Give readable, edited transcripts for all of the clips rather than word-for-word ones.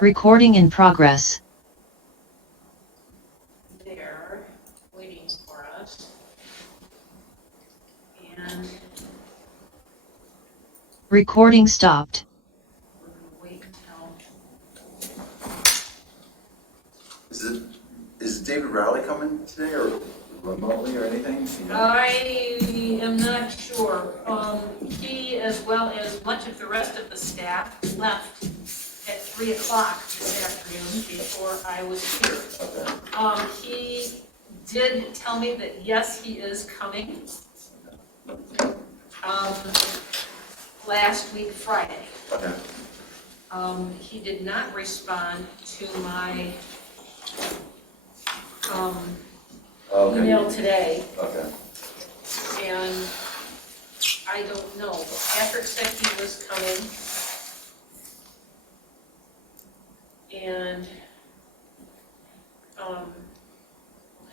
Recording in progress. They're waiting for us. And Recording stopped. we're going to wait until. Is David Rowley coming today or remotely or anything? I am not sure. He, as well as much of the rest of the staff, left at 3 o'clock this afternoon before I was here. Okay. He did tell me that yes, he is coming. Last week, Friday. Okay. He did not respond to my email today, Okay. and I don't know. Patrick said he was coming, and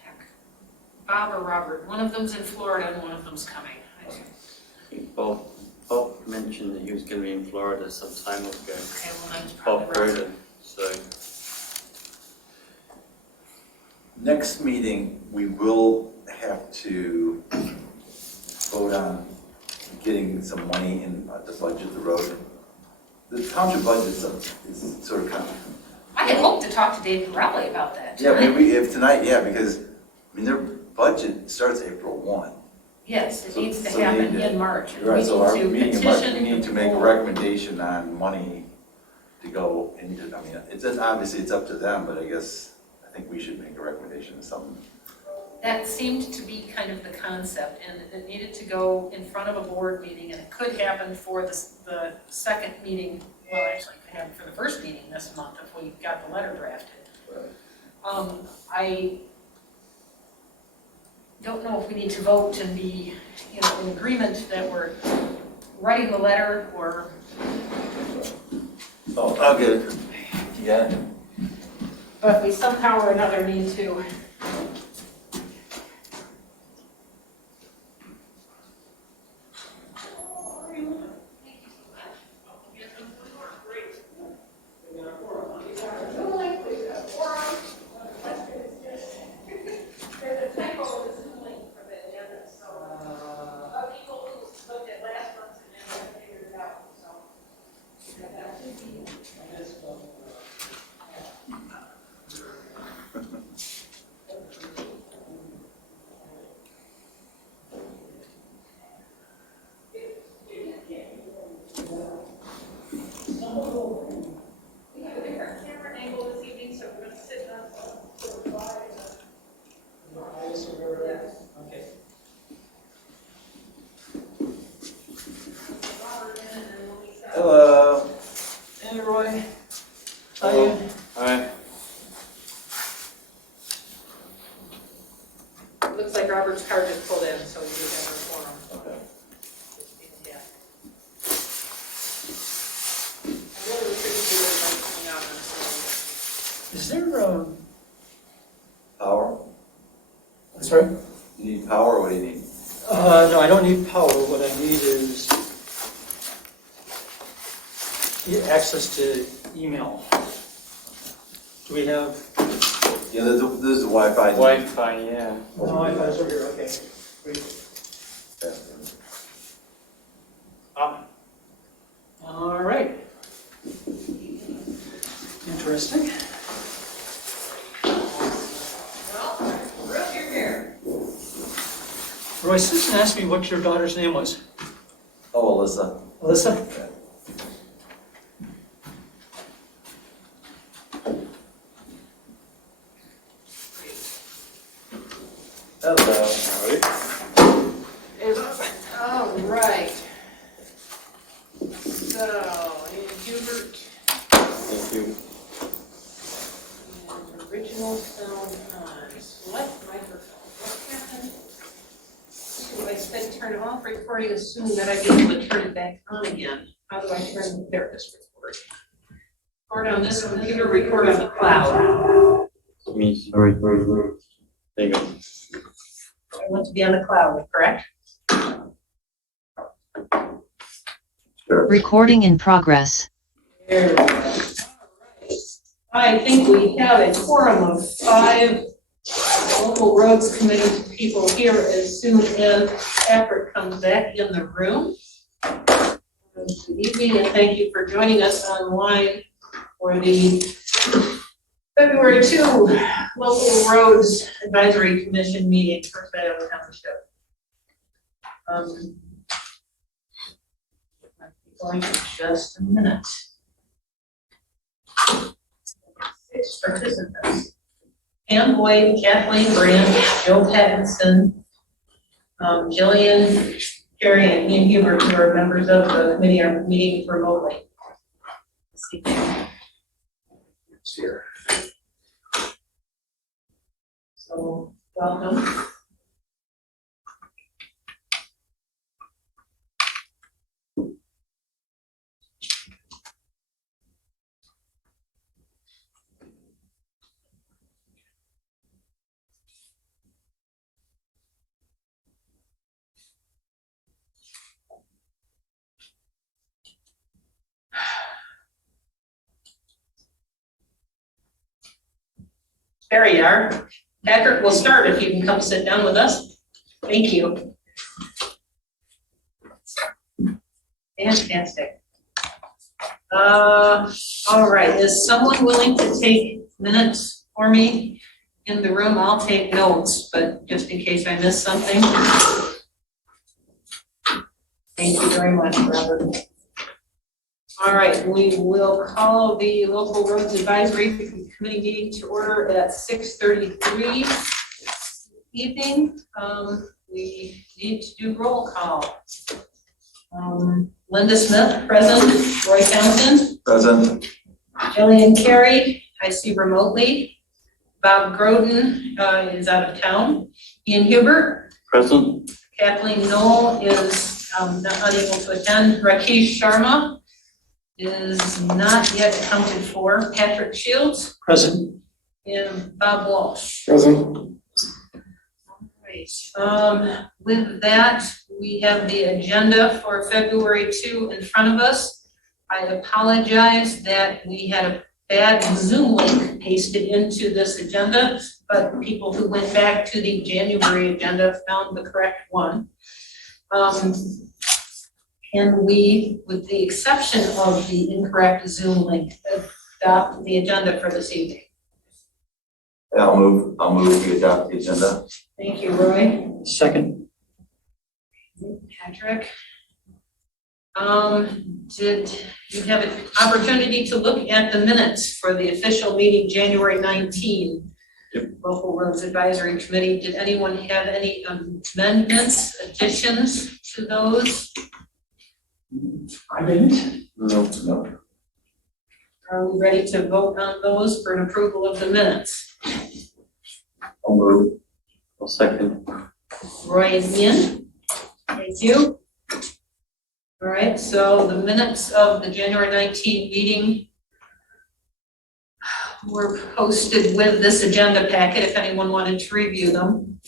heck, Bob or Robert, one of them's in Florida and one of them's coming. I think Bob mentioned that he was going to be in Florida some time ago. Okay, well that's probably Bob Robert. Groden, so. Next meeting, we will have to vote on getting some money in the budget of the road. The township budget is sort of I had hoped to talk to David Rowley about that yeah, tonight. maybe if tonight, yeah, because I mean their budget starts April 1. Yes, it So- needs to so we happen need to- in March. And Right, we so our need to meeting in March, we petition need to make a for- recommendation on money to go into, I mean, obviously it's up to them, but I guess, I think we should make a recommendation of something. That seemed to be kind of the concept, and it needed to go in front of a board meeting, and it could happen for the second meeting, well, actually, it could happen for the first meeting this month if we got the letter drafted. Right. I don't know if we need to vote and be, in agreement that we're writing the letter, or, Oh, I'll get it. You got it? but we somehow or another need to. We have a different camera angle this evening, so we're going to sit on the Okay. Hello. Hey, Roy. How are you? Alright. Looks like Robert's car just pulled in, so we do have a forum. Okay. Yeah. I really appreciate everybody coming out on this. Is there, Power? sorry? You need power, or what do you need? No, I don't need power. What I need is access to email. Do we have? Yeah, this is Wi-Fi. Wi-Fi, yeah. No, Wi-Fi's over here, okay. Great. All right. Interesting. Well, Brooke, you're here. Roy, Susan asked me what your daughter's name was. Oh, Alyssa. Alyssa? Hello. All right. So, Hubert, Thank you. and original sound on. Select microphone. What happened? I said turn it off recording, assuming that I'd be able to turn it back on again. How do I turn, there it is, record. Record on this computer, record on the cloud. Me, sorry. There you go. I want to be on the cloud, correct? Sure. Recording in progress. There we go. All right. I think we have a quorum of 5 local roads committee people here as soon as Patrick comes back in the room. Good evening and thank you for joining us online for the February 2 Local Roads Advisory Commission meeting for Scio Township. I'll be going in just a minute. 6 participants. Pam Boyd, Kathleen Brandt, Joe Pattinson, Jillian, Kerry, and Ian Hubert, who are members of the committee, are meeting remotely. Here. So, welcome. There you are. Patrick will start if you can come sit down with us. Thank you. Fantastic. All right, is someone willing to take minutes for me in the room? I'll take notes, but just in case I miss something. Thank you very much, Robert. All right, we will call the Local Roads Advisory Committee meeting to order at 6:33 evening. We need to do roll call. Linda Smith, present. Roy Townsend. Present. Jillian Kerry, I see remotely. Bob Groden is out of town. Ian Hubert. Present. Kathleen Knol is unable to attend. Rakesh Sharma is not yet accounted for. Patrick Shields. Present. And Bob Walsh. Present. Right. With that, we have the agenda for February 2 in front of us. I apologize that we had a bad Zoom link pasted into this agenda, but people who went back to the January agenda found the correct one. And we, with the exception of the incorrect Zoom link, adopt the agenda for this evening. I'll move we adopt the agenda. Thank you, Roy. Second. Patrick. Did you have an opportunity to look at the minutes for the official meeting January 19? Yep. Local Roads Advisory Committee. Did anyone have any amendments, additions to those? I didn't. No. Are we ready to vote on those for an approval of the minutes? I'll move. I'll second. Roy and Ian, thank you. All right, so the minutes of the January 19 meeting were posted with this agenda packet if anyone wanted to review them.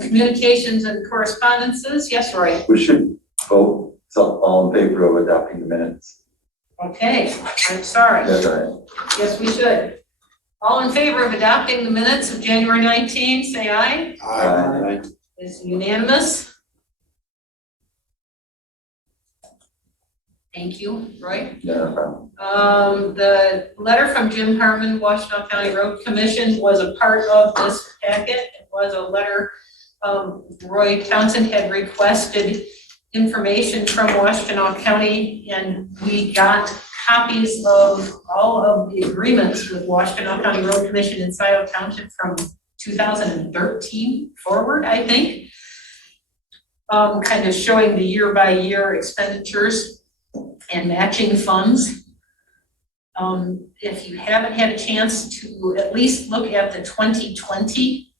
Communications and correspondences, yes, Roy? We should vote, so all in favor of adopting the minutes. Okay, I'm sorry. That's all right. Yes, we should. All in favor of adopting the minutes of January 19, say aye. Aye. It's unanimous. Thank you, Roy. Yeah, no problem. The letter from Jim Harmon, Washtenaw County Road Commission, was a part of this packet. It was a letter Roy Townsend had requested information from Washtenaw County, and we got copies of all of the agreements with Washtenaw County Road Commission and Scio Township from 2013 forward, I think. Kind of showing the year-by-year expenditures and matching funds. If you haven't had a chance to at least look at the 2020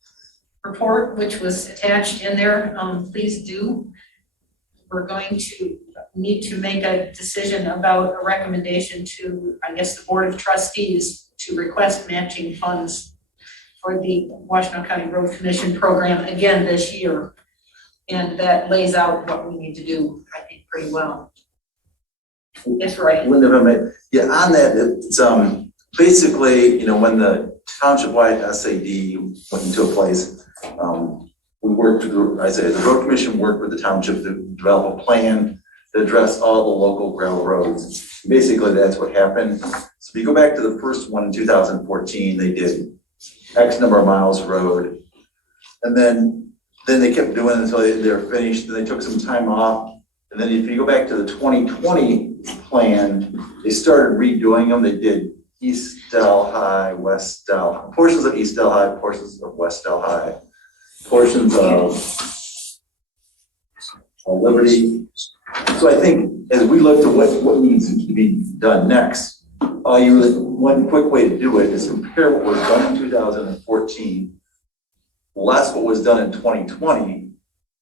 report, which was attached in there, please do. We're going to need to make a decision about a recommendation to, I guess, the Board of Trustees to request matching funds for the Washtenaw County Road Commission program again this year. And that lays out what we need to do, I think, pretty well. That's right. Linda, if I may, yeah, on that, it's, basically, when the township-wide SAD went into place, we worked through, the road commission worked with the township to develop a plan to address all the local gravel roads. Basically, that's what happened. So if you go back to the first one in 2014, they did X number of miles of road. And then they kept doing it until they were finished. Then they took some time off. And then if you go back to the 2020 plan, they started redoing them. They did East Delhi, West Delhi, portions of East Delhi, portions of West Delhi, portions of Liberty. So I think as we look to what needs to be done next, one quick way to do it is compare what was done in 2014, less what was done in 2020.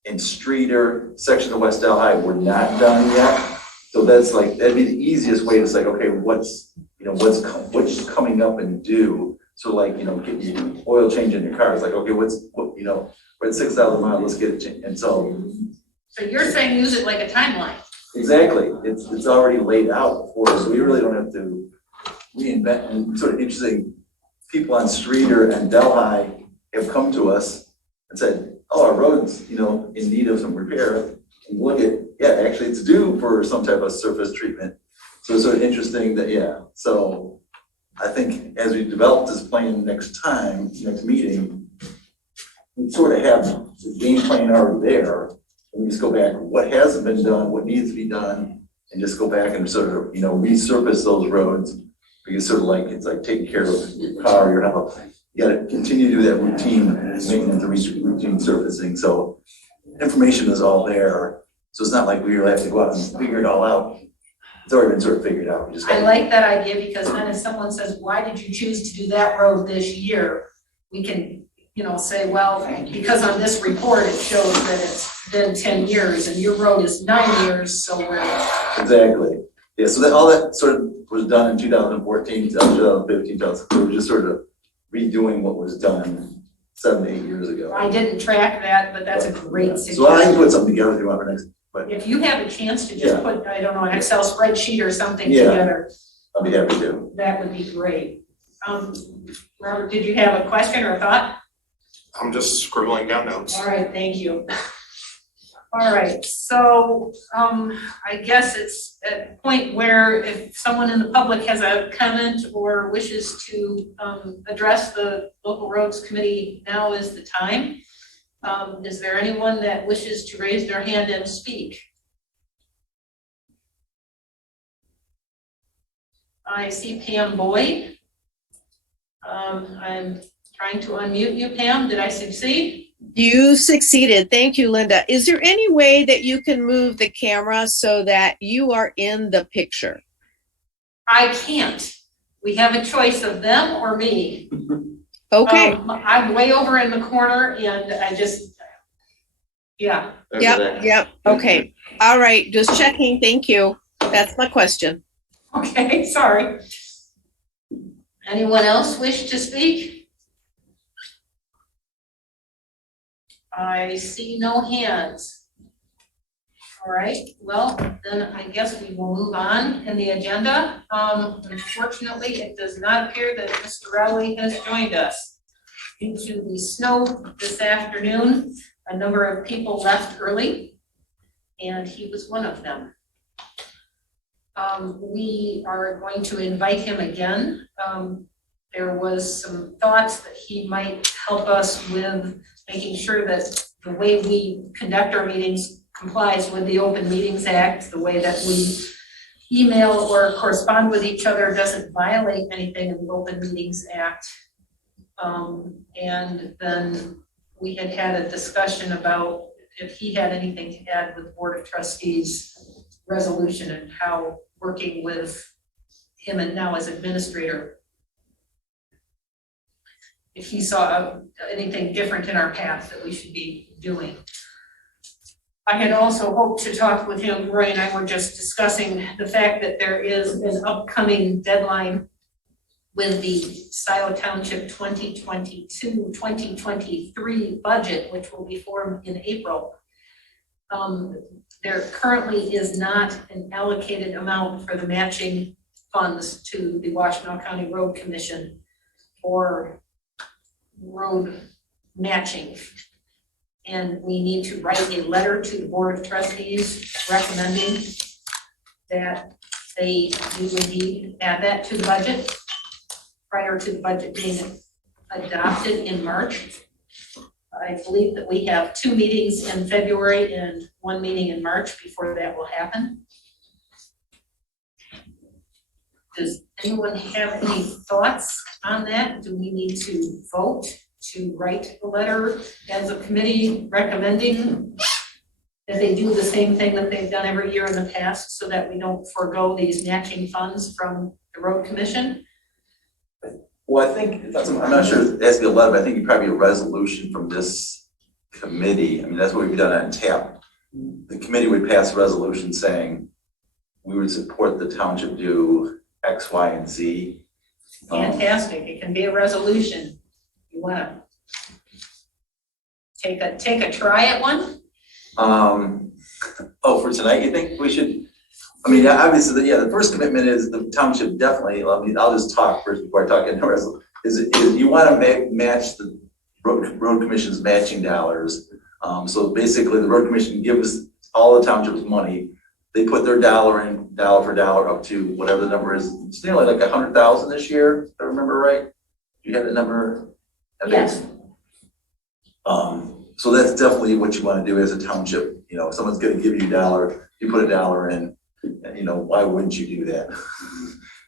In Streeter, section of West Delhi were not done yet. So that'd be the easiest way to say, okay, what's coming up and due. So get your oil change in your car. It's like, okay, we're at 6,000 miles, let's get it changed. And so you're saying use it like a timeline? Exactly, it's already laid out for us, so we really don't have to reinvent. And sort of interesting, people on Streeter and Delhi have come to us and said, oh, our road's, in need of some repair. And look at, actually it's due for some type of surface treatment. So it's sort of interesting that, so I think as we develop this plan next meeting, we sort of have the game plan already there. And we just go back, what hasn't been done, what needs to be done, and just go back and sort of, resurface those roads. Because sort of it's like taking care of your car, your health. You gotta continue to do that routine maintenance, routine surfacing. So information is all there. So it's not like we really have to go out and figure it all out. It's already been sort of figured out. I like that idea, because then if someone says, why did you choose to do that road this year? We can, say, well, because on this report, it shows that it's been 10 years and your road is 9 years, so we're. Exactly. Yeah, so all that sort of was done in 2014, 2015, 2016. We were just sort of redoing what was done 7 to 8 years ago. I didn't track that, but that's a great suggestion. So I can put something together if you want for next. But if you have a chance to just put, I don't know, an Excel spreadsheet or something together, I'll be happy to. that would be great. Robert, did you have a question or a thought? I'm just scribbling down notes. All right, thank you. All right, so I guess it's at a point where if someone in the public has a comment or wishes to address the Local Roads Committee, now is the time. Is there anyone that wishes to raise their hand and speak? I see Pam Boyd. I'm trying to unmute you, Pam. Did I succeed? You succeeded. Thank you, Linda. Is there any way that you can move the camera so that you are in the picture? I can't. We have a choice of them or me. Okay. I'm way over in the corner and I just, Yep. Okay. All right. Just checking. Thank you. That's my question. Okay, sorry. Anyone else wish to speak? I see no hands. All right, well, then I guess we will move on in the agenda. Unfortunately, it does not appear that Mr. Rowley has joined us. Due to the snow this afternoon, a number of people left early, and he was one of them. We are going to invite him again. There was some thoughts that he might help us with making sure that the way we conduct our meetings complies with the Open Meetings Act, the way that we email or correspond with each other doesn't violate anything in the Open Meetings Act. And then we had a discussion about if he had anything to add with the Board of Trustees resolution and how working with him and now as administrator, if he saw anything different in our path that we should be doing. I had also hoped to talk with him. Roy and I were just discussing the fact that there is an upcoming deadline with the Scio Township 2022-2023 budget, which will be formed in April. There currently is not an allocated amount for the matching funds to the Washtenaw County Road Commission for road matching. And we need to write a letter to the Board of Trustees recommending that they do indeed add that to the budget prior to the budget being adopted in March. I believe that we have 2 meetings in February and 1 meeting in March before that will happen. Does anyone have any thoughts on that? Do we need to vote to write a letter as a committee recommending that they do the same thing that they've done every year in the past so that we don't forego these matching funds from the road commission? Well, I think, I'm not sure if it's a letter, but I think it'd probably be a resolution from this committee. I mean, that's what we've done on TAP. The committee would pass a resolution saying we would support the township do X, Y, and Z. Fantastic, it can be a resolution. You wanna take a try at one? For tonight, you think we should? I mean, obviously, the first commitment is the township definitely, I'll just talk first before I talk in the rest, is you wanna match the road commission's matching dollars. So basically, the road commission gives all the townships money. They put their dollar in, dollar for dollar, up to whatever the number is. It's nearly like 100,000 this year, if I remember right. You have the number? Yes. So that's definitely what you want to do as a township. You know, if someone's going to give you $1, you put $1 in. You know, why wouldn't you do that?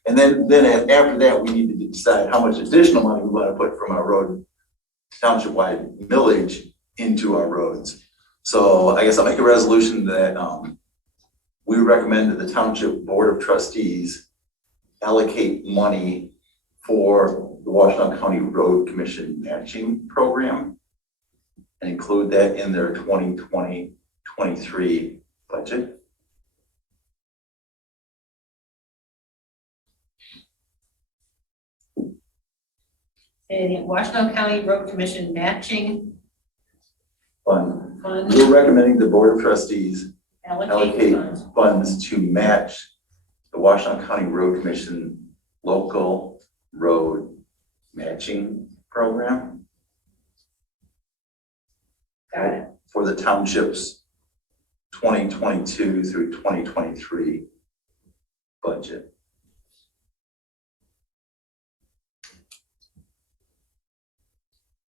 And then after that, we need to decide how much additional money we want to put from our road township-wide millage into our roads. So I guess I'll make a resolution that we recommend that the Township Board of Trustees allocate money for the Washtenaw County Road Commission matching program and include that in their 2020-23 budget. And Washtenaw County Road Commission matching Fund. fund, We're recommending the Board of Trustees allocate funds. funds to match the Washtenaw County Road Commission local road matching program Got it. for the township's 2022 through 2023 budget.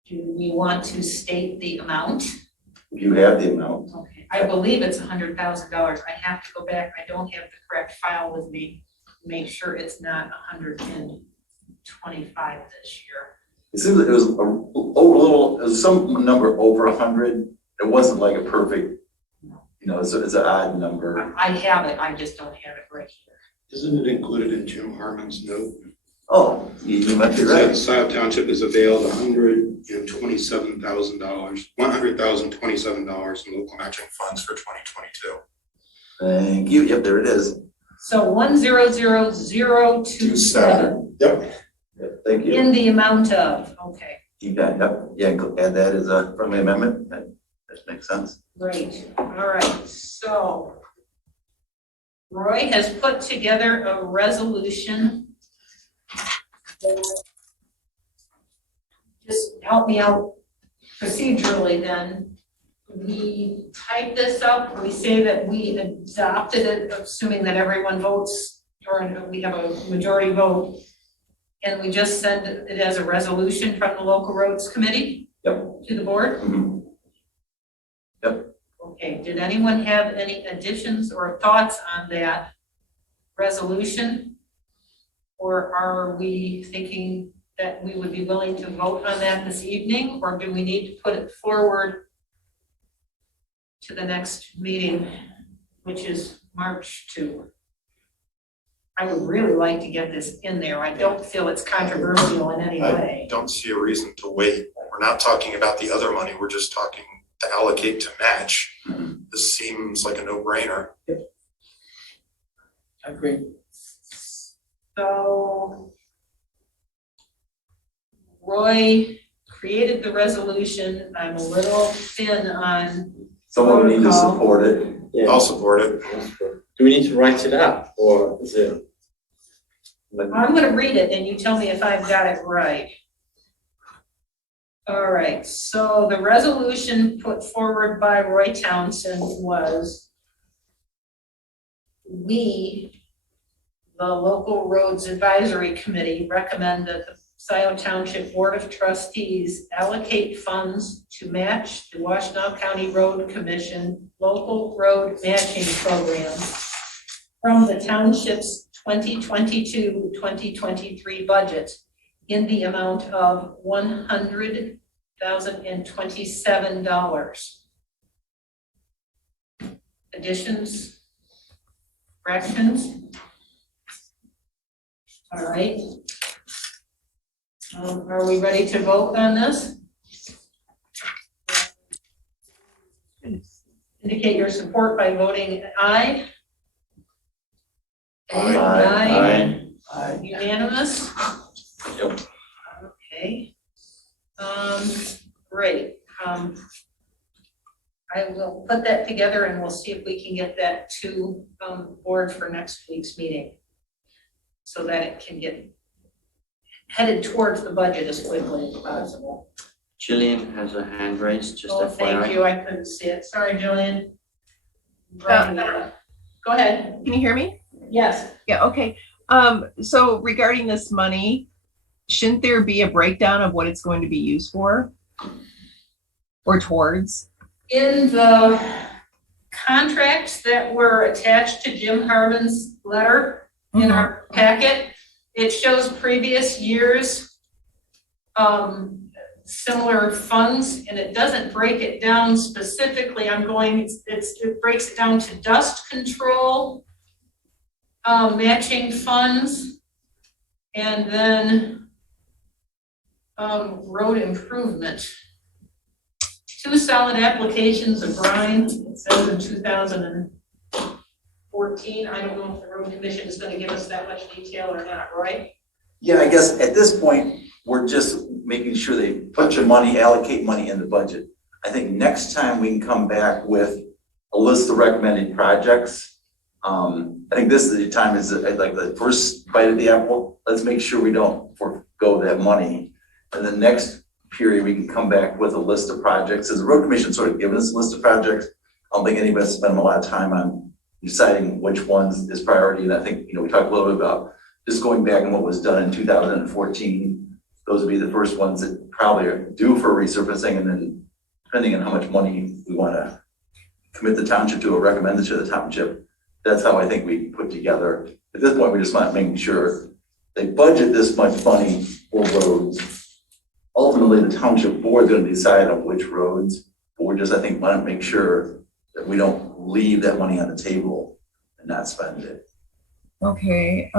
Do we want to state the amount? If you have the amount, Okay, I believe it's $100,000. I have to go back. I don't have the correct file with me. Make sure it's not 125 this year. it seems like it was it was some number over 100. It wasn't like a perfect, you know, it's an odd number. I have it. I just don't have it right here. Isn't it included in Jim Harmon's note? Oh, you might be It right. says Scio Township has availed $127,027 in local matching funds for 2022. Thank you. Yep, there it is. So 100027 Yep. Yep, thank you. in the amount of, okay, You got, yep, yeah, add that as a friendly amendment. That makes sense. great. All right, so Roy has put together a resolution. Just help me out procedurally then. We type this up, we say that we adopted it, assuming that everyone votes, or we have a majority vote. And we just send it as a resolution from the local roads committee? Yep. To the board? Mhm. Yep. Okay, did anyone have any additions or thoughts on that resolution? Or are we thinking that we would be willing to vote on that this evening, or do we need to put it forward to the next meeting, which is March 2? I would really like to get this in there. I don't feel it's controversial in any way. I don't see a reason to wait. We're not talking about the other money. We're just talking to allocate to match. This seems like a no-brainer. I agree. So Roy created the resolution. I'm a little thin on Someone would need to protocol. support it. I'll support it. Do we need to write it up, or is it? I'm gonna read it and you tell me if I've got it right. All right, so the resolution put forward by Roy Townsend was we, the Local Roads Advisory Committee, recommend that the Scio Township Board of Trustees allocate funds to match the Washtenaw County Road Commission local road matching program from the township's 2022-2023 budget in the amount of $100,027. Additions, corrections? All right. Are we ready to vote on this? Indicate your support by voting aye. Aye. Aye. Unanimous? Yep. Okay. Great. I will put that together and we'll see if we can get that to the board for next week's meeting so that it can get headed towards the budget as quickly as possible. Jillian has a hand raised, just Oh, FYI. thank you. I couldn't see it. Sorry, Jillian. Go ahead. Can you hear me? Yes. Yeah, okay. So regarding this money, shouldn't there be a breakdown of what it's going to be used for? Or towards? In the contracts that were attached to Jim Harmon's letter in our packet, it shows previous years similar funds, and it doesn't break it down specifically. It breaks it down to dust control, matching funds, and then road improvement. 2 solid applications of brine, it says in 2014. I don't know if the road commission is gonna give us that much detail or not, Roy? Yeah, I guess at this point, we're just making sure they put your money, allocate money in the budget. I think next time we can come back with a list of recommended projects. I think this is the time, is like the first bite of the apple. Let's make sure we don't forego that money. And the next period, we can come back with a list of projects. As the road commission sort of given us a list of projects, I don't think anybody's spent a lot of time on deciding which ones is priority. And I think, we talked a little bit about just going back and what was done in 2014. Those would be the first ones that probably are due for resurfacing, and then depending on how much money we want to commit the township to or recommend it to the township, that's how I think we put together. At this point, we just want making sure they budget this much money for roads. Ultimately, the township board is going to decide on which roads, but we're just, I think, want to make sure that we don't leave that money on the table and not spend it. Okay.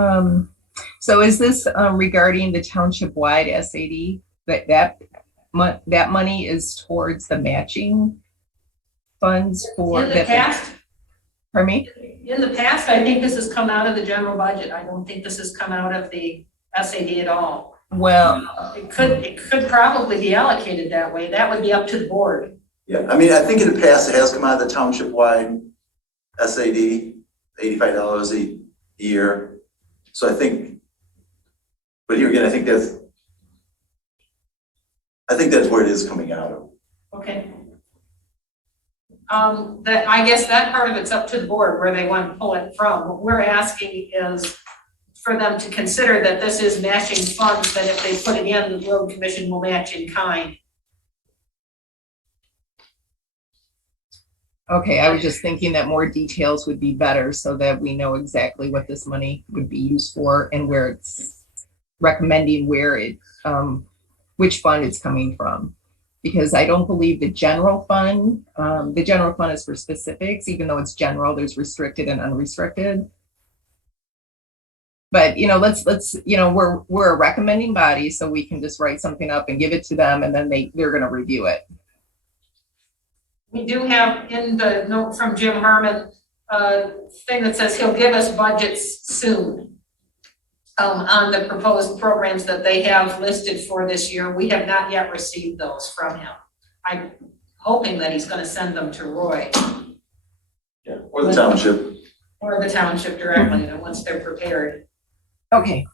So is this regarding the township-wide SAD? That money is towards the matching funds for In the past, Pardon me? in the past, I think this has come out of the general budget. I don't think this has come out of the SAD at all. Well, It could probably be allocated that way. That would be up to the board. Yeah, I mean, I think in the past, it has come out of the township-wide SAD, $85 a year. So I think, but here again, I think that's where it is coming out of. Okay. That, I guess that part of it's up to the board where they want to pull it from. What we're asking is for them to consider that this is matching funds, that if they put it in, the road commission will match in kind. okay, I was just thinking that more details would be better so that we know exactly what this money would be used for and where it's recommending which fund it's coming from. Because I don't believe the general fund is for specifics, even though it's general, there's restricted and unrestricted. But, let's we're a recommending body, so we can just write something up and give it to them, and then they're going to review it. We do have in the note from Jim Harmon, thing that says he'll give us budgets soon on the proposed programs that they have listed for this year. We have not yet received those from him. I'm hoping that he's going to send them to Roy. Yeah, or the township. Or the township directly, once they're prepared. Okay,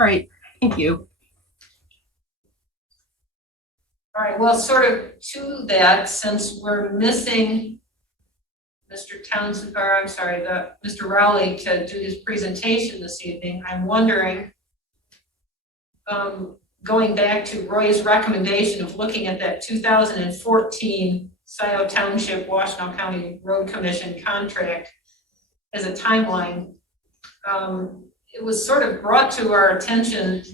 All right, thank you. All right, well, sort of to that, since we're missing Mr. Townsend, or I'm sorry, Mr. Rowley to do his presentation this evening, I'm wondering, going back to Roy's recommendation of looking at that 2014 Scio Township Washtenaw County Road Commission contract as a timeline, it was sort of brought to our attention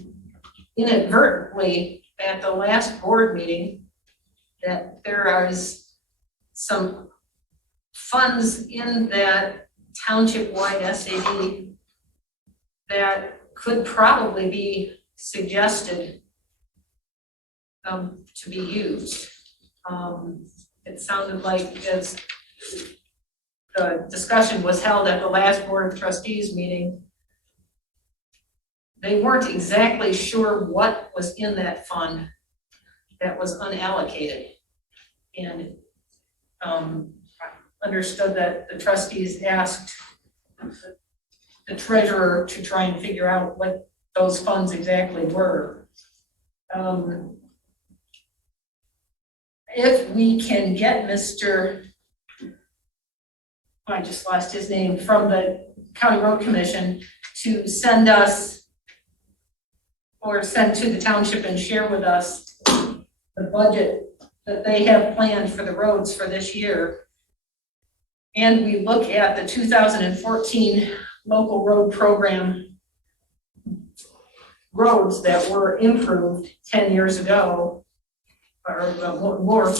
inadvertently at the last board meeting that there is some funds in that township-wide SAD that could probably be suggested to be used. It sounded like, as the discussion was held at the last Board of Trustees meeting, they weren't exactly sure what was in that fund that was unallocated. And understood that the trustees asked the treasurer to try and figure out what those funds exactly were. If we can get Mr. I just lost his name, from the County Road Commission to send us, or send to the township and share with us the budget that they have planned for the roads for this year, and we look at the 2014 local road program roads that were improved 10 years ago, or more,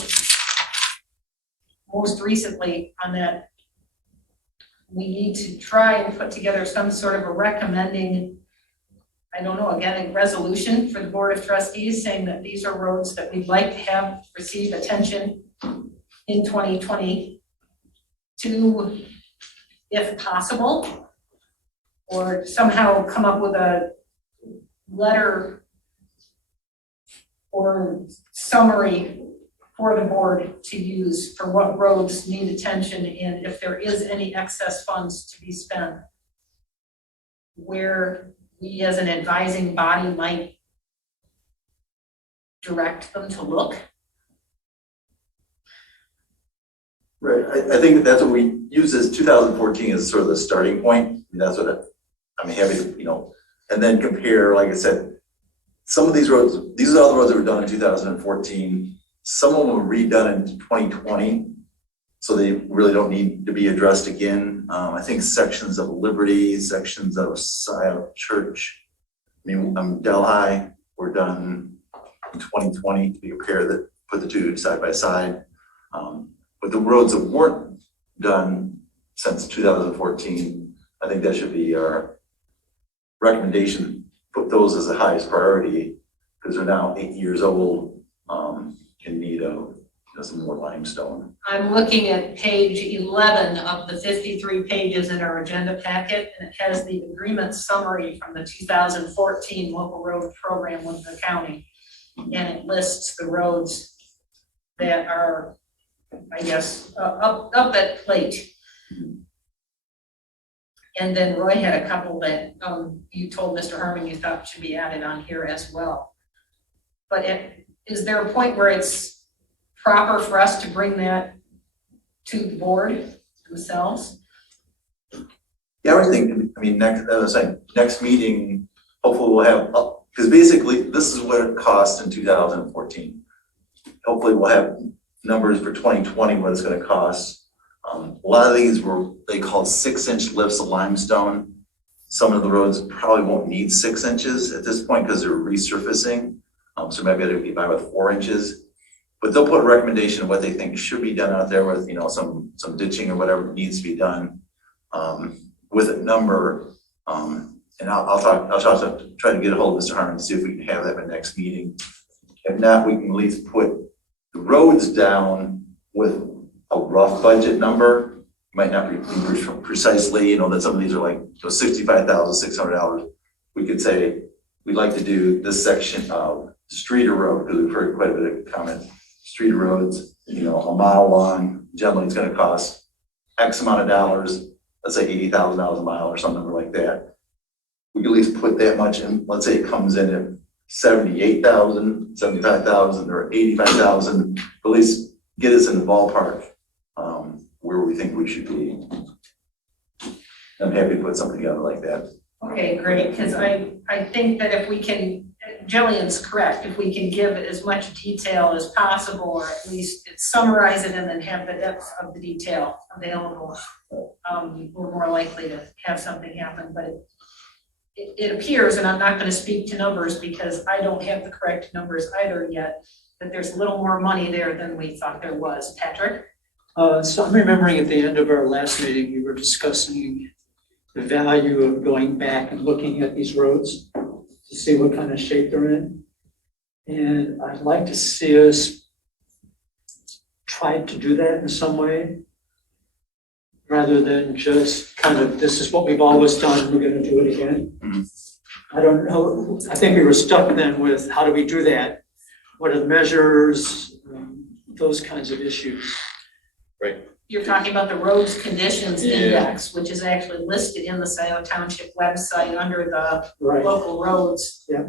most recently on that, we need to try and put together some sort of a recommending, I don't know, again, a resolution for the Board of Trustees saying that these are roads that we'd like to have receive attention in 2022, if possible, or somehow come up with a letter or summary for the board to use for what roads need attention, and if there is any excess funds to be spent, where we as an advising body might direct them to look. Right, I think that's what we use as 2014 as sort of the starting point. I mean, that's what I'm happy to, and then compare, like I said, some of these roads, these are all the roads that were done in 2014. Some of them were redone in 2020, so they really don't need to be addressed again. I think sections of Liberty, sections of Scio Church, Delhi were done in 2020 to be compared, that put the two side by side. But the roads that weren't done since 2014, I think that should be our recommendation. Put those as the highest priority because they're now 8 years old, in need of some more limestone. I'm looking at page 11 of the 53 pages in our agenda packet, and it has the agreement summary from the 2014 local road program with the county, and it lists the roads that are, I guess, up at plate. And then Roy had a couple that you told Mr. Herman you thought should be added on here as well. But is there a point where it's proper for us to bring that to the board themselves? Yeah, I think, next meeting, hopefully we'll have, because basically this is what it cost in 2014. Hopefully we'll have numbers for 2020, what it's going to cost. A lot of these were, they called 6-inch lifts of limestone. Some of the roads probably won't need 6 inches at this point because they're resurfacing. So maybe it'll be by with 4 inches. But they'll put a recommendation of what they think should be done out there with, some ditching or whatever needs to be done with a number. And I'll try to get a hold of Mr. Harmon to see if we can have that at the next meeting. If not, we can at least put the roads down with a rough budget number. Might not be precisely, that some of these are like $65,600. We could say we'd like to do this section of Streeter Road, because we've heard quite a bit of comment. Street roads, a mile long, generally it's going to cost X amount of dollars, let's say $80,000 a mile or some number like that. we can at least put that much in. Let's say it comes in at 78,000, 75,000, or 85,000, at least get us in the ballpark where we think we should be. I'm happy to put something together like that. Okay, great, because I think that if we can, Jillian's correct, if we can give as much detail as possible, or at least summarize it and then have the depth of the detail available, we're more likely to have something happen. But it appears, and I'm not going to speak to numbers because I don't have the correct numbers either yet, that there's a little more money there than we thought there was. Patrick? So I'm remembering at the end of our last meeting, we were discussing the value of going back and looking at these roads to see what kind of shape they're in. And I'd like to see us try to do that in some way, rather than just kind of, this is what we've always done, we're going to do it again. I don't know. I think we were stuck then with how do we do that? What are the measures? Those kinds of issues. Right. You're talking about the roads conditions Yeah. index, which is actually listed in the Scio Township website under the Right. local roads. Yeah.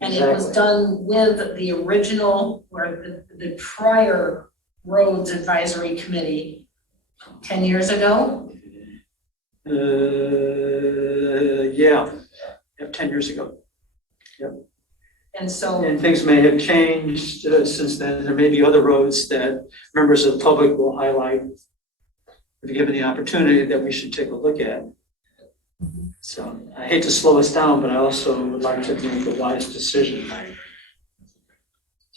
And it was done with the original, or the prior roads advisory committee 10 years ago. Yeah, 10 years ago. And so, And things may have changed since then. There may be other roads that members of the public will highlight, if given the opportunity, that we should take a look at. So I hate to slow us down, but I also would like to make a wise decision.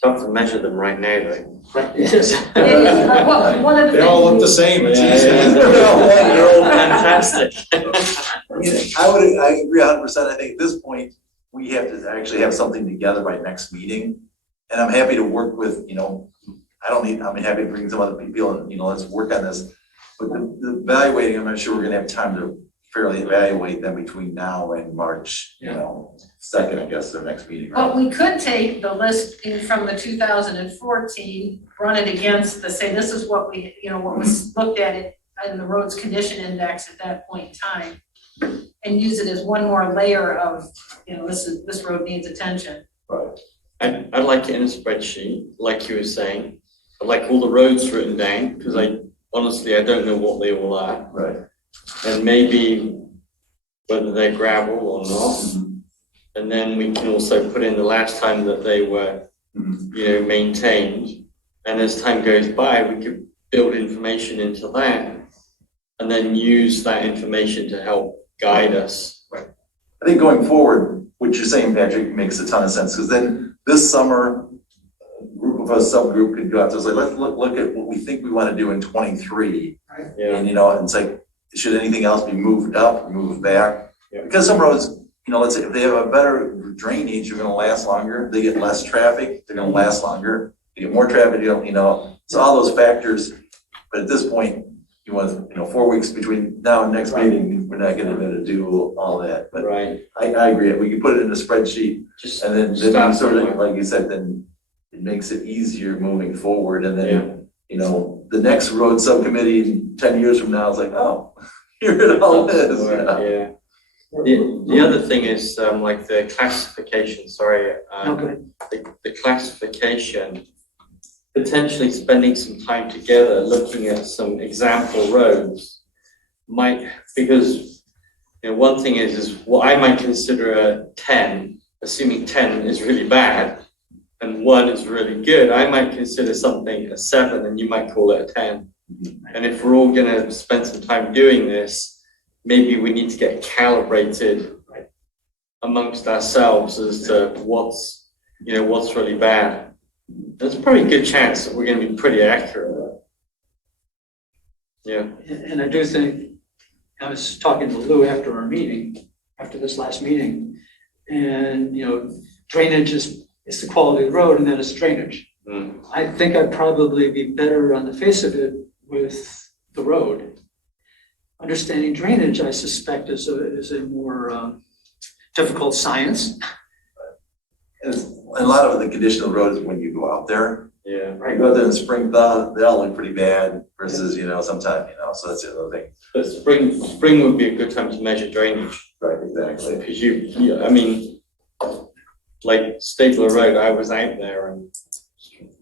Tough to measure them right now, though. Right, it is. well, one of the They all look the things, same. It's Yeah, easy. yeah. They're all fantastic. I agree 100%. I think at this point, we have to actually have something together by next meeting. And I'm happy to work with, I'm happy to bring some other people and, let's work on this. But the evaluating, I'm not sure we're gonna have time to fairly evaluate them between now and March, 2nd, I guess, their next meeting. but we could take the list in from the 2014, run it against say, this is what we, what was looked at it in the roads condition index at that point in time, and use it as one more layer of, this road needs attention. Right. I'd like it in a spreadsheet, like you were saying. I'd like all the roads written down, because honestly, I don't know what they all are. Right. And maybe whether they're gravel or not. And then we can also put in the last time that they were, maintained. And as time goes by, we could build information into that and then use that information to help guide us. Right. I think going forward, what you're saying, Patrick, makes a ton of sense, because then this summer, a group of us, subgroup could go out to say, let's look at what we think we want to do in 23. Yeah. And, and it's like, should anything else be moved up, moved back? Yeah. Because some roads, let's say if they have a better drainage, they're gonna last longer. They get less traffic, they're gonna last longer. They get more traffic, so all those factors. But at this point, you want, 4 weeks between now and next meeting, we're not gonna be able to do all that. But Right. I agree. We can put it in a spreadsheet, Just and then start sort of, somewhere. like you said, then it makes it easier moving forward. And then, the next road subcommittee 10 years from now is like, oh, here it all is. Yeah. The other thing is like the classification, the classification, potentially spending some time together looking at some example roads because one thing is what I might consider a 10, assuming 10 is really bad and 1 is really good, I might consider something a 7 and you might call it a 10. And if we're all gonna spend some time doing this, maybe we need to get calibrated amongst ourselves as to what's really bad. There's probably a good chance that we're going to be pretty accurate. Yeah. And I do think, I was talking to Lou after this last meeting, and, drainage is the quality of the road, and then it's drainage. I think I'd probably be better on the face of it with the road. Understanding drainage, I suspect, is a more difficult science. And a lot of the condition of the road is when you go out there, Yeah. Right, go there in spring, they'll look pretty bad versus, sometime, so that's the other thing. But spring would be a good time to measure drainage. Right, exactly. Because I mean, like Stabler Road, I was out there and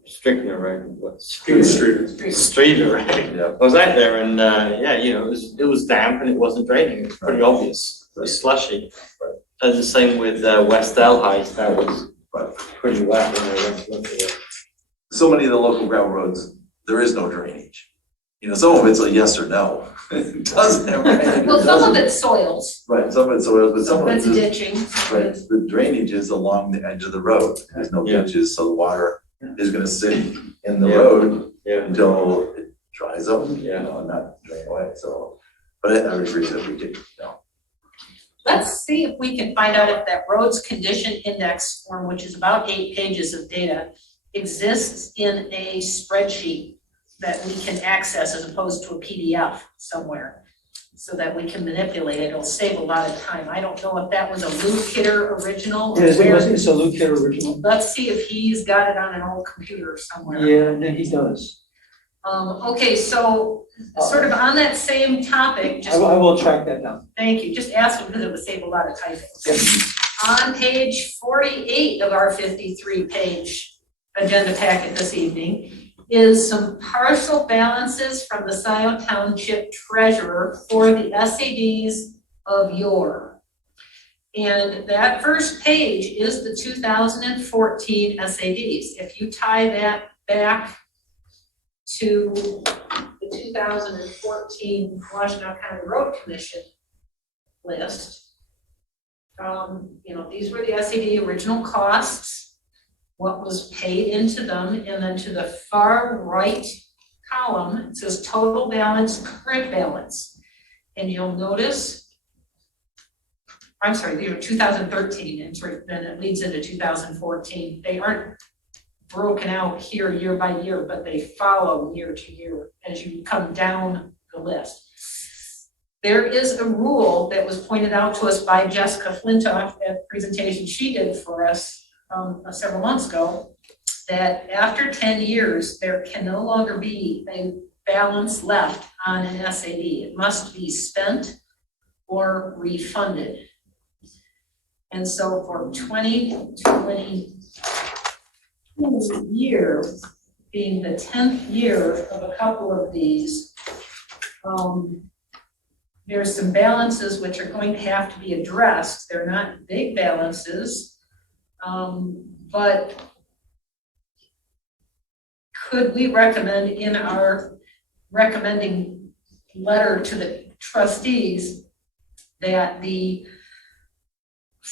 Strickner Road, Streeter Road. Yeah. I was out there and, it was damp and it wasn't draining. It was pretty obvious. It was slushy. And the same with West Delhi, that was pretty wet when I went to look at it. So many of the local gravel roads, there is no drainage. Some of it's a yes or no. It doesn't have rain. Well, some of it's soils, Right, some of it's oils, but some of that's it's, ditching. right, the drainage is along the edge of the road. There's no Yeah. ditches, so the water is gonna sit in the Yeah. road Yeah. until it dries up, Yeah. and not drain away, so. But I would agree that we could, Let's see if we can find out if that roads condition index form, which is about 8 pages of data, exists in a spreadsheet that we can access as opposed to a PDF somewhere, so that we can manipulate it. It'll save a lot of time. I don't know if that was a Luke Kidder original or Yes, where. it's a Luke Kerry original. Let's see if he's got it on an old computer somewhere. Yeah, no, he does. Okay, so sort of on that same topic, just I will track that down. thank you, just ask him because it would save a lot of typos. Yep. On page 48 of our 53-page agenda packet this evening is some partial balances from the Scio Township treasurer for the SADs of yore. And that first page is the 2014 SADs. If you tie that back to the 2014 Washtenaw County Road Commission list, these were the SAD original costs, what was paid into them, and then to the far right column, it says total balance, current balance. And you'll notice, I'm sorry, these are 2013, and then it leads into 2014. They aren't broken out here year by year, but they follow year to year as you come down the list. There is a rule that was pointed out to us by Jessica Flintoff at a presentation she did for us several months ago, that after 10 years, there can no longer be a balance left on an SAD. It must be spent or refunded. And so for 2020 year, being the 10th year of a couple of these, there's some balances which are going to have to be addressed. They're not big balances, but could we recommend in our recommending letter to the trustees that the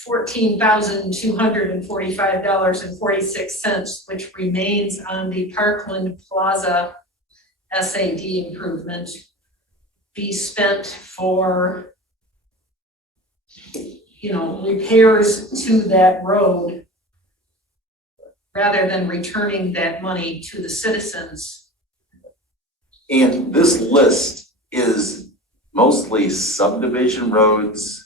$14,245.46, which remains on the Parkland Plaza SAD improvement, be spent for, repairs to that road rather than returning that money to the citizens. and this list is mostly subdivision roads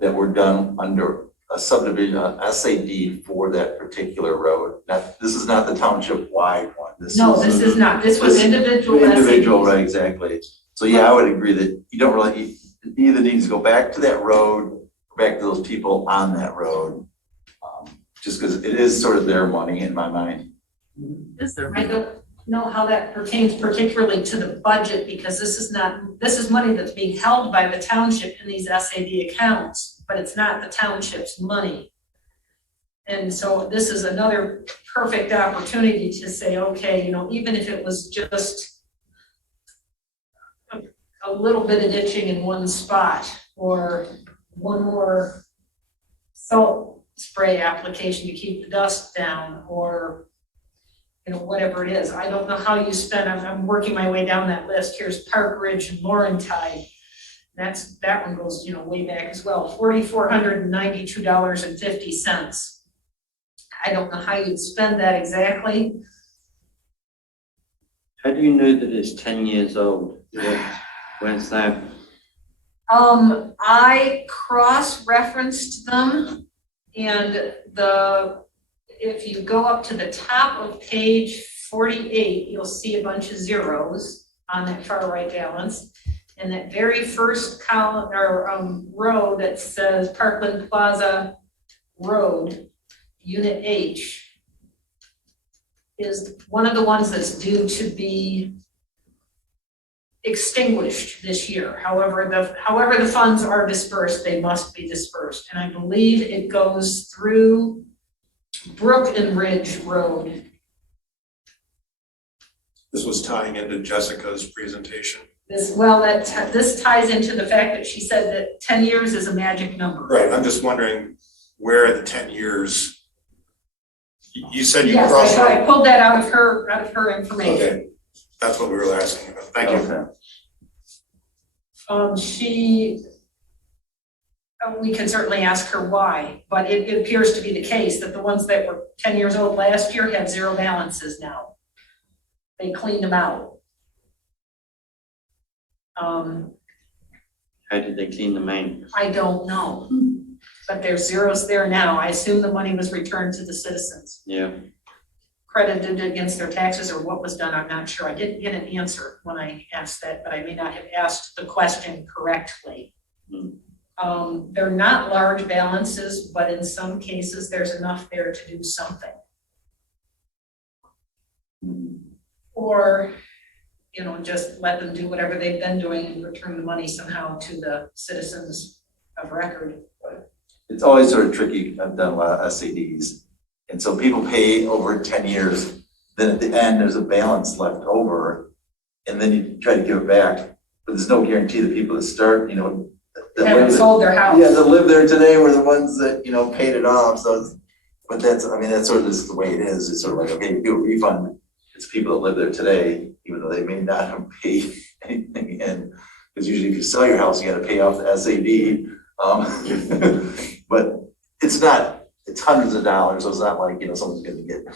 that were done under a subdivision, SAD for that particular road. This is not the township-wide one. This is not. This was individual SADs. Individual, right, exactly. So yeah, I would agree that you don't really, you either need to go back to that road, or back to those people on that road. Just because it is sort of their money in my mind. I don't know how that pertains particularly to the budget, because this is money that's being held by the township in these SAD accounts, but it's not the township's money. And so this is another perfect opportunity to say, okay, even if it was just a little bit of ditching in one spot, or one more salt spray application to keep the dust down, or whatever it is. I don't know how you spend. I'm working my way down that list. Here's Park Ridge and Laurentide. That one goes way back as well. $4,492.50. I don't know how you'd spend that exactly. How do you know that it's 10 years old? When's that? I cross-referenced them, and if you go up to the top of page 48, you'll see a bunch of zeros on that far right balance. And that very first column or row that says Parkland Plaza Road, Unit H, is one of the ones that's due to be extinguished this year. However the funds are dispersed, they must be dispersed. And I believe it goes through Brook and Ridge Road. This was tying into Jessica's presentation. This ties into the fact that she said that 10 years is a magic number. Right, I'm just wondering where the 10 years, you said you Yes, crossed. I pulled that out of her information. Okay, that's what we were asking about. Thank you. We can certainly ask her why, but it appears to be the case that the ones that were 10 years old last year have zero balances now. They cleaned them out. How did they clean the main? I don't know, but there's zeros there now. I assume the money was returned to the citizens. Yeah. Credited against their taxes or what was done, I'm not sure. I didn't get an answer when I asked that, but I may not have asked the question correctly. They're not large balances, but in some cases, there's enough there to do something. Or, just let them do whatever they've been doing and return the money somehow to the citizens of record. It's always sort of tricky. I've done a lot of SADs. And so people pay over 10 years, then at the end, there's a balance left over, and then you try to give it back. But there's no guarantee that people that start, They haven't sold their house. Yeah, that live there today were the ones that, paid it off. So, but that's sort of just the way it is. It's sort of like, okay, you do a refund. It's people that live there today, even though they may not have paid anything in. Because usually if you sell your house, you got to pay off the SAD. But it's hundreds of dollars. So it's not like, someone's going to get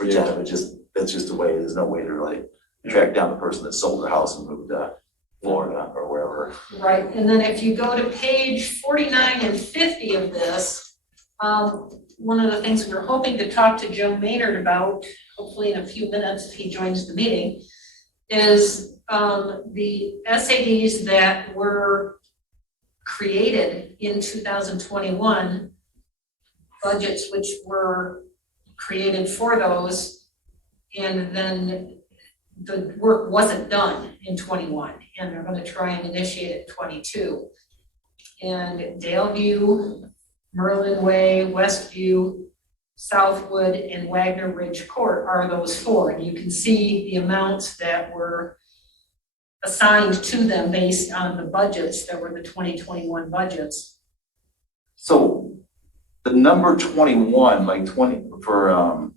rich out of it. That's just the way it is. There's no way to really track down the person that sold their house and moved to Florida or wherever. Right, and then if you go to page 49 and 50 of this, one of the things we were hoping to talk to Joe Maynard about, hopefully in a few minutes if he joins the meeting, is the SADs that were created in 2021, budgets which were created for those, and then the work wasn't done in 21, and they're going to try and initiate it in 22. And Daleview, Merlin Way, Westview, Southwood, and Wagner Ridge Court are those four. And you can see the amounts that were assigned to them based on the budgets that were the 2021 budgets. So the number 21, like 20 for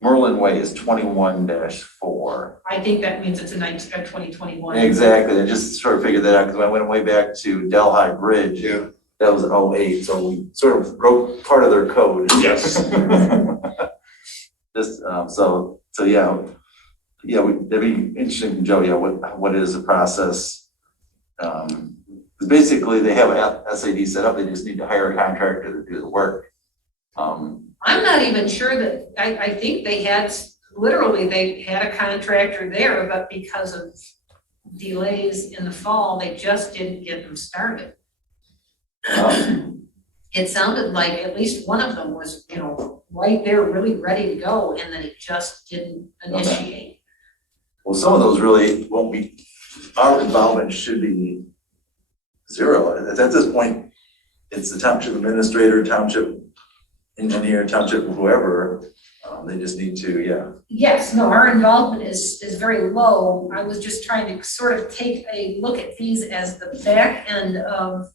Merlin Way is 21-4. I think that means it's a 2021. Exactly. I just sort of figured that out because I went way back to Delhi Bridge. Yeah. That was 08. So we sort of broke part of their code. Yes. Just that'd be interesting, Joe. Yeah, what is the process? Basically, they have an SAD set up. They just need to hire a contractor to do the work. I'm not even sure that, I think they had a contractor there, but because of delays in the fall, they just didn't get them started. It sounded like at least one of them was, right there, really ready to go, and then it just didn't initiate. Well, some of those really won't be, our involvement should be zero. At this point, it's the township administrator, township engineer, township whoever, they just need to, Yes, no, our involvement is very low. I was just trying to sort of take a look at these as the back end of,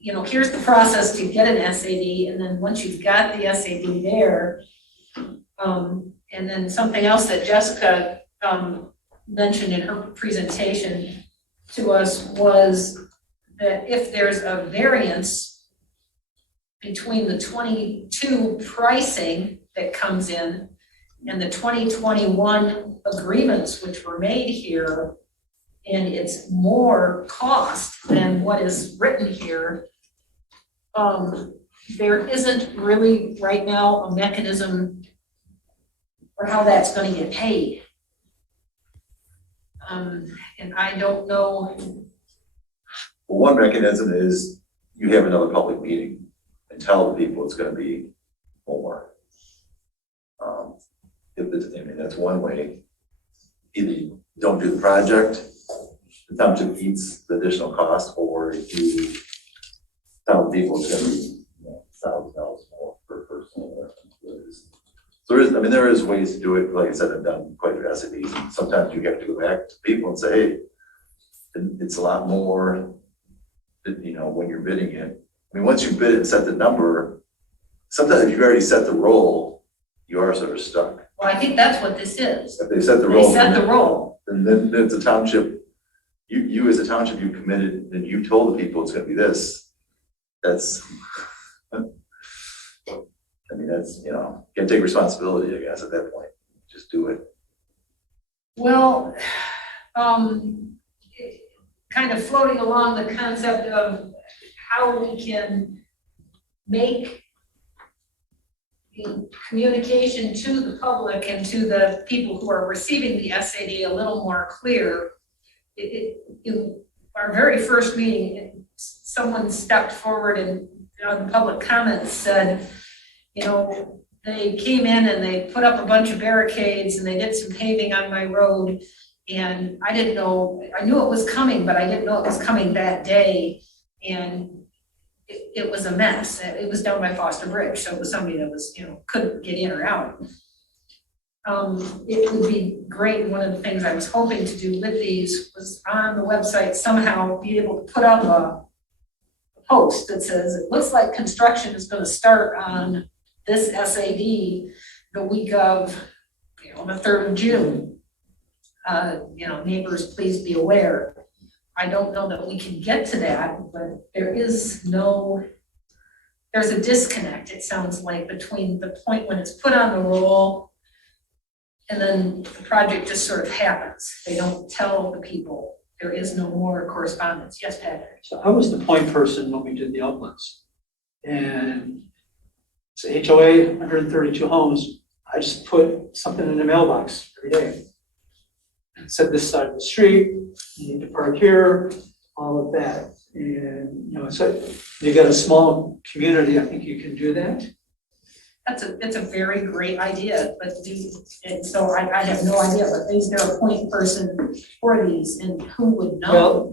here's the process to get an SAD, and then once you've got the SAD there, and then something else that Jessica mentioned in her presentation to us was that if there's a variance between the 22 pricing that comes in and the 2021 agreements which were made here, and it's more cost than what is written here, there isn't really right now a mechanism for how that's gonna get paid. And I don't know. Well, one mechanism is you have another public meeting and tell the people it's gonna be more. I mean, that's one way. Either you don't do the project, the township eats the additional cost, or you tell the people it's gonna be $1,000 more per person. So there is ways to do it. Like I said, I've done quite a few SADs, and sometimes you have to go back to people and say, hey, it's a lot more, when you're bidding it. I mean, once you bid it and set the number, sometimes if you've already set the role, you are sort of stuck. Well, I think that's what this is. If they set the role. They set the role. And then it's a township, you as a township, you've committed, and you told the people it's gonna be this. That's, that's, you gotta take responsibility, I guess, at that point. Just do it. Well, kind of floating along the concept of how we can make the communication to the public and to the people who are receiving the SAD a little more clear. In our very first meeting, someone stepped forward and on the public comments said, they came in and they put up a bunch of barricades and they did some paving on my road. And I didn't know, I knew it was coming, but I didn't know it was coming that day. And it was a mess. It was down by Foster Bridge. So it was somebody that was, couldn't get in or out. It would be great. One of the things I was hoping to do with these was on the website somehow be able to put up a post that says, it looks like construction is going to start on this SAD the week of, the 3rd of June. Neighbors, please be aware. I don't know that we can get to that, but there's a disconnect, it sounds like, between the point when it's put on the roll and then the project just sort of happens. They don't tell the people. There is no more correspondence. Yes, Patrick? So I was the point person when we did the uplands. And it's HOA, 132 homes. I just put something in the mailbox every day. And said this side of the street, you need to park here, all of that. And, so you got a small community, I think you can do that. That's a very great idea, but so I have no idea, but is there a point person for these and who would know? Well,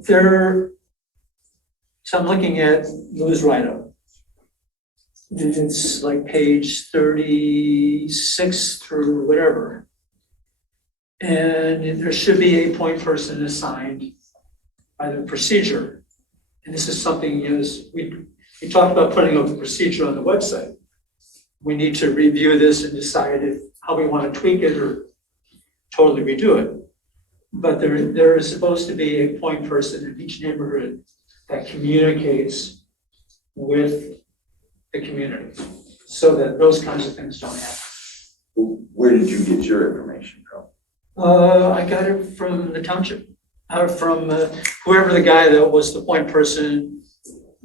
so I'm looking at news write-up. And it's like page 36 through whatever. And there should be a point person assigned by the procedure. And this is something, we talked about putting up a procedure on the website. We need to review this and decide how we want to tweak it or totally redo it. But there is supposed to be a point person in each neighborhood that communicates with the community so that those kinds of things don't happen. Where did you get your information from? I got it from the township, from whoever the guy that was the point person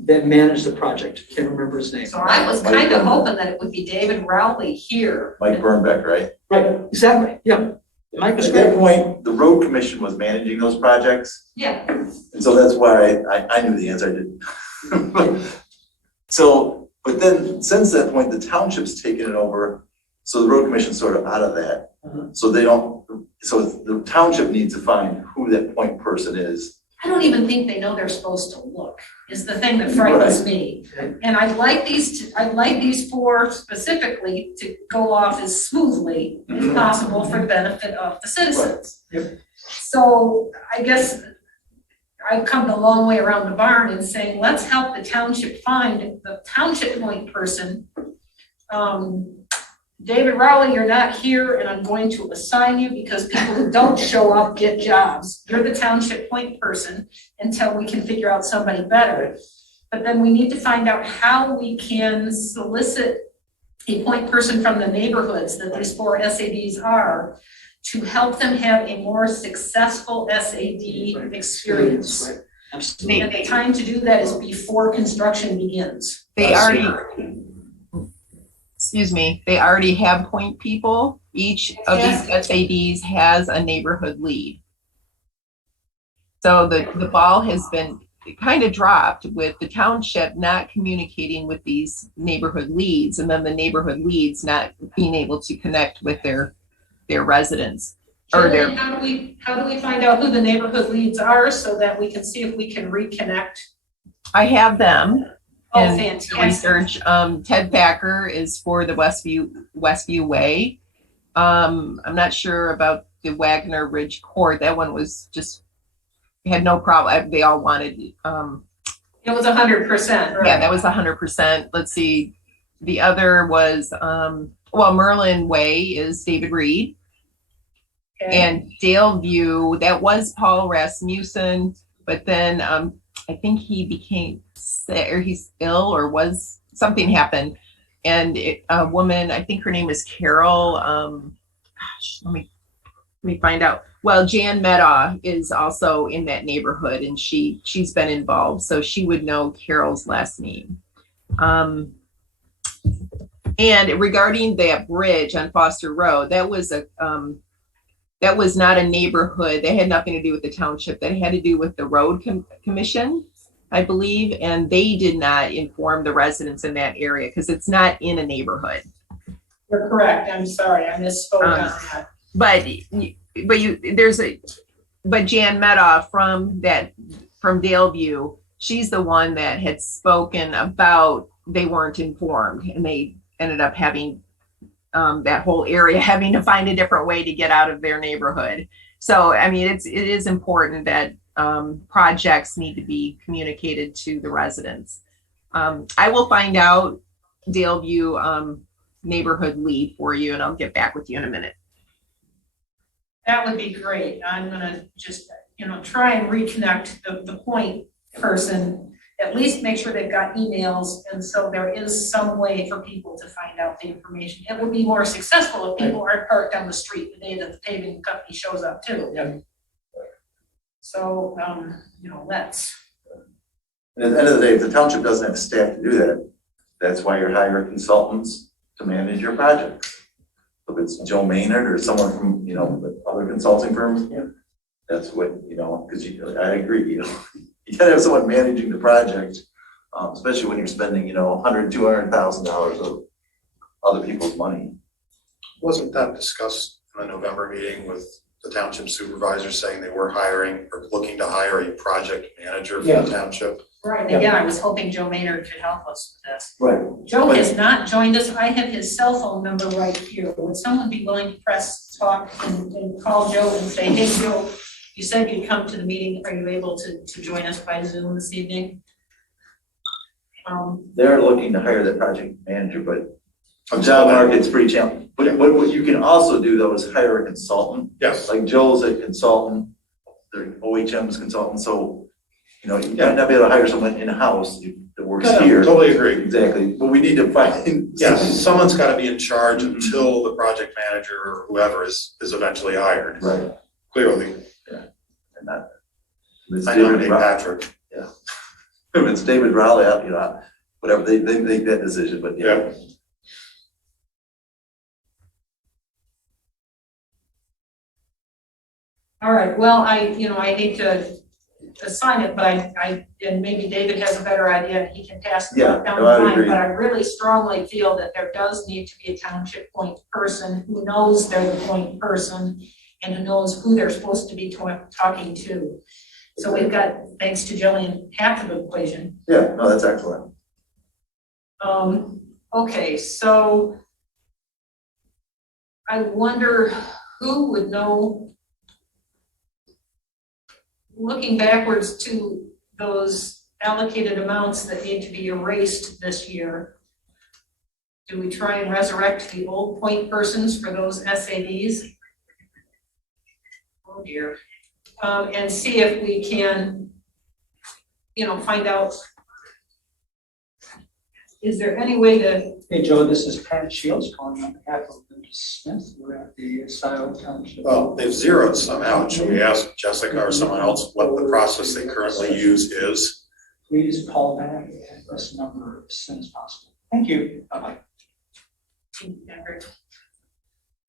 that managed the project. Can't remember his name. So I was kind of hoping that it would be David Rowley here. Mike Burnbeck, right? Right, exactly, yeah. Mike was At great. that point, the road commission was managing those projects. Yeah. And so that's why I knew the answer, I didn't. So, but then since that point, the township's taken it over. So the road commission's sort of out of that. So so the township needs to find who that point person is. I don't even think they know they're supposed to look, is the thing that frightens me. And I'd like these four specifically to go off as smoothly as possible for the benefit of the citizens. Yep. So I guess I've come a long way around the barn in saying, let's help the township find the township point person. David Rowley, you're not here, and I'm going to assign you because people who don't show up get jobs. You're the township point person until we can figure out somebody better. But then we need to find out how we can solicit a point person from the neighborhoods that these four SADs are to help them have a more successful SAD experience. Right. Absolutely. And the time to do that is before construction begins. They already, excuse me, they already have point people. Each of these SADs has a neighborhood lead. So the ball has been kind of dropped with the township not communicating with these neighborhood leads, and then the neighborhood leads not being able to connect with their residents. Or their, Jillian, how do we find out who the neighborhood leads are so that we can see if we can reconnect? I have them. Oh, And fantastic. research. Ted Thacker is for the Westview Way. I'm not sure about the Wagner Ridge Court. That one was just had no problem. They all wanted. It was 100%. Right? Yeah, that was 100%. Let's see. The other was Merlin Way is David Reed. Okay. And Daleview, that was Paul Rasmussen, but then I think he became sick, or he's ill, or was something happened, and a woman, I think her name is Carol. Let me find out. Well, Jan Medaw is also in that neighborhood, and she's been involved, so she would know Carol's last name. And regarding that bridge on Foster Road, that was not a neighborhood. That had nothing to do with the township. That had to do with the road commission, I believe, and they did not inform the residents in that area because it's not in a neighborhood. You're correct. I'm sorry, I misspoke on that. But Jan Medaw from Daleview, she's the one that had spoken about they weren't informed, and they ended up having that whole area having to find a different way to get out of their neighborhood. So, I mean, it is important that projects need to be communicated to the residents. I will find out Daleview neighborhood lead for you, and I'll get back with you in a minute. That would be great. I'm gonna just, try and reconnect the point person, at least make sure they've got emails, and so there is some way for people to find out the information. It would be more successful if people aren't parked down the street the day that the paving company shows up too. Yep. So, let's. And at the end of the day, if the township doesn't have staff to do that, that's why you're hiring consultants to manage your projects. If it's Joe Maynard or someone from, the other consulting firms, that's what, because I agree, you gotta have someone managing the project, especially when you're spending, $100,000-$200,000 of other people's money. Wasn't that discussed in the November meeting with the township supervisor saying they were hiring or looking to hire a project manager for the township? Right, again, I was hoping Joe Maynard could help us with this. Right. Joe has not joined us. I have his cell phone number right here. Would someone be willing to press talk and call Joe and say, hey, Joe, you said you'd come to the meeting. Are you able to join us by Zoom this evening? They're looking to hire the project manager, but the job market's pretty challenging. But what you can also do though is hire a consultant. Yes. Like Joel's a consultant, the OHM's consultant, so you might not be able to hire someone in-house that works here. Totally agree. Exactly, but we need to find. Yes, someone's got to be in charge until the project manager or whoever is eventually hired. Right. Clearly. Yeah. And that. It's I nominate David Rowley. Patrick. Yeah. If it's David Rowley, whatever, they make that decision, but yeah. All right, well, I need to assign it, but and maybe David has a better idea, he can pass it down the line, but I really strongly feel that there does need to be a township point person who knows they're the point person and who knows who they're supposed to be talking to. So we've got, thanks to Jillian, half of the equation. Yeah, no, that's excellent. Okay, so I wonder who would know, looking backwards to those allocated amounts that need to be erased this year, do we try and resurrect the old point persons for those SADs? Oh dear. And see if we can, find out is there any way to, Hey, Joe, this is Pat Shields calling on behalf of Linda Smith. We're at the Scio Township. Well, they've zeroed some out. Should we ask Jessica or someone else what the process they currently use is? Please call back at this number as soon as possible. Thank you. Bye-bye.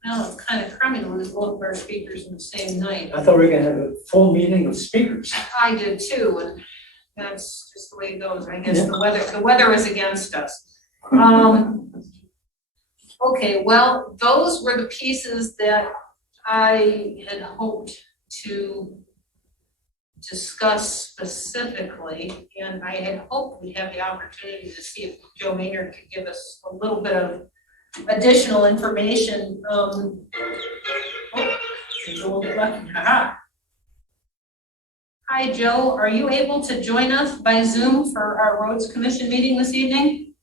well, it's kind of crummy when both of our speakers in the same night. I thought we were gonna have a full meeting of speakers. I did too, and that's just the way it goes. I guess the weather is against us. Okay, well, those were the pieces that I had hoped to discuss specifically, and I had hoped we'd have the opportunity to see if Joe Maynard could give us a little bit of additional information. Hi, Joe. Are you able to join us by Zoom for our Roads Commission meeting this evening?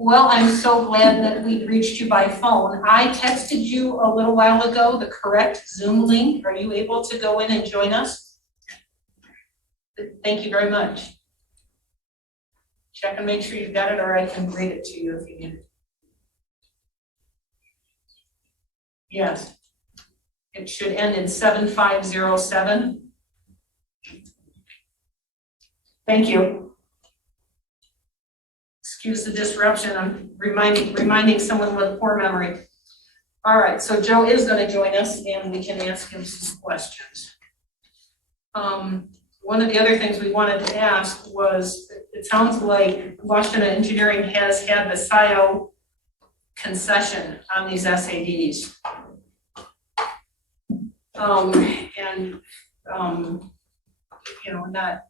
Well, I'm so glad that we reached you by phone. I texted you a little while ago the correct Zoom link. Are you able to go in and join us? Thank you very much. Check and make sure you got it, or I can read it to you if you need it. Yes. It should end in 7507. Thank you. Excuse the disruption. I'm reminding someone with poor memory. All right, so Joe is going to join us, and we can ask him some questions. One of the other things we wanted to ask was, it sounds like Washtenaw Engineering has had the Scio concession on these SADs. You know, not,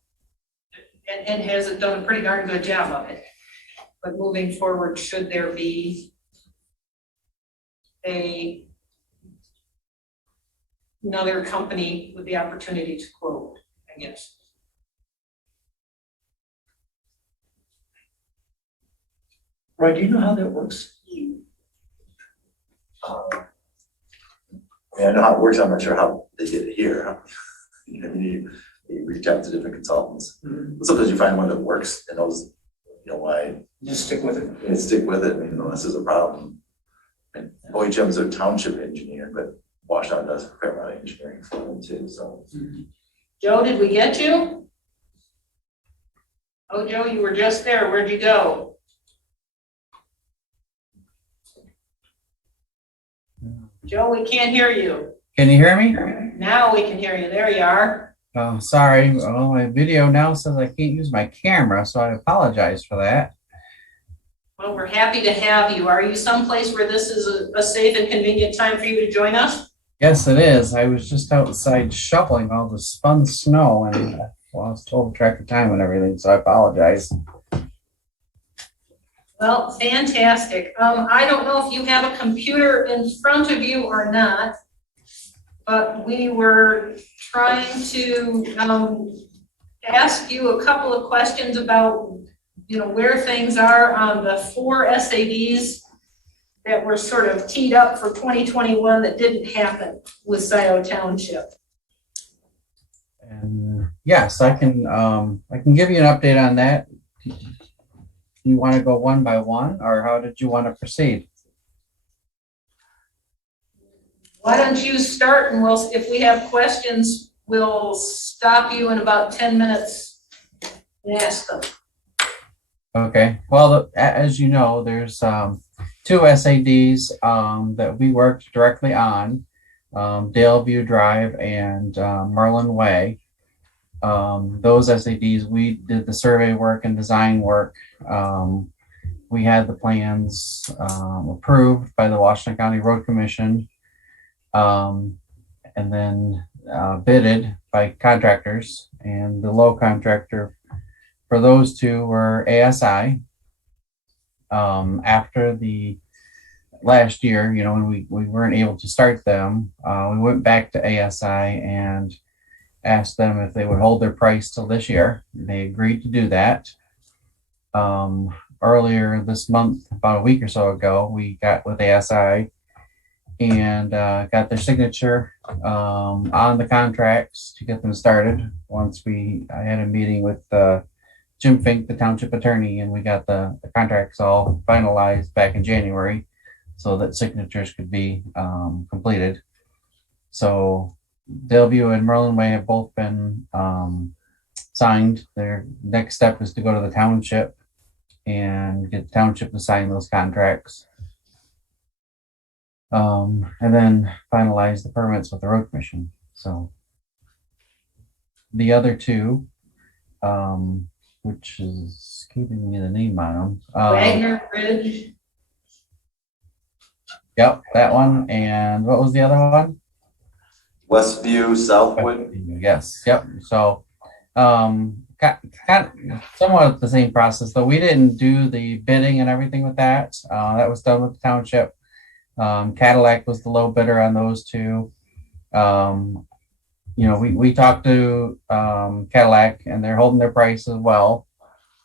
and has done a pretty darn good job of it. But moving forward, should there be another company with the opportunity to quote, I guess. Right, do you know how that works? I mean, I know how it works, I'm not sure how they did it here. You know, you reach out to different consultants. But sometimes you find one that works and knows, you know, why. Just stick with it. And stick with it, I mean, unless there's a problem. And OHM is a township engineer, but Washtenaw does a fair amount of engineering for them too, so. Joe, did we get you? Oh, Joe, you were just there. Where'd you go? Joe, we can't hear you. Can you hear me? Now we can hear you. There you are. Oh, sorry. Well, my video now says I can't use my camera, so I apologize for that. Well, we're happy to have you. Are you someplace where this is a safe and convenient time for you to join us? Yes, it is. I was just outside shoveling all the spun snow, and well, I was told to track the time and everything, so I apologize. Well, fantastic. I don't know if you have a computer in front of you or not, but we were trying to ask you a couple of questions about, you know, where things are on the 4 SADs that were sort of teed up for 2021 that didn't happen with Scio Township. And yes, I can give you an update on that. Do you want to go one by one, or how did you want to proceed? Why don't you start, and we'll, if we have questions, we'll stop you in about 10 minutes and ask them. Okay. Well, as you know, there's 2 SADs that we worked directly on, Daleview Drive and Merlin Way. Those SADs, we did the survey work and design work. We had the plans approved by the Washtenaw County Road Commission, and then bidded by contractors, and the low contractor for those 2 were ASI. After the last year, you know, when we weren't able to start them, we went back to ASI and asked them if they would hold their price till this year. They agreed to do that. Earlier this month, about a week or so ago, we got with ASI and got their signature on the contracts to get them started. Once I had a meeting with Jim Fink, the township attorney, and we got the contracts all finalized back in January so that signatures could be completed. So Daleview and Merlin Way have both been signed. Their next step is to go to the township and get the township to sign those contracts. And then finalize the permits with the road commission. So the other two, which is keeping me the name on them. Wagner Bridge. Yep, that one. And what was the other one? Westview, Southwood. Yes, yep. So kind of somewhat the same process, though we didn't do the bidding and everything with that. That was done with the township. Cadillac was the low bidder on those two. We talked to Cadillac, and they're holding their price as well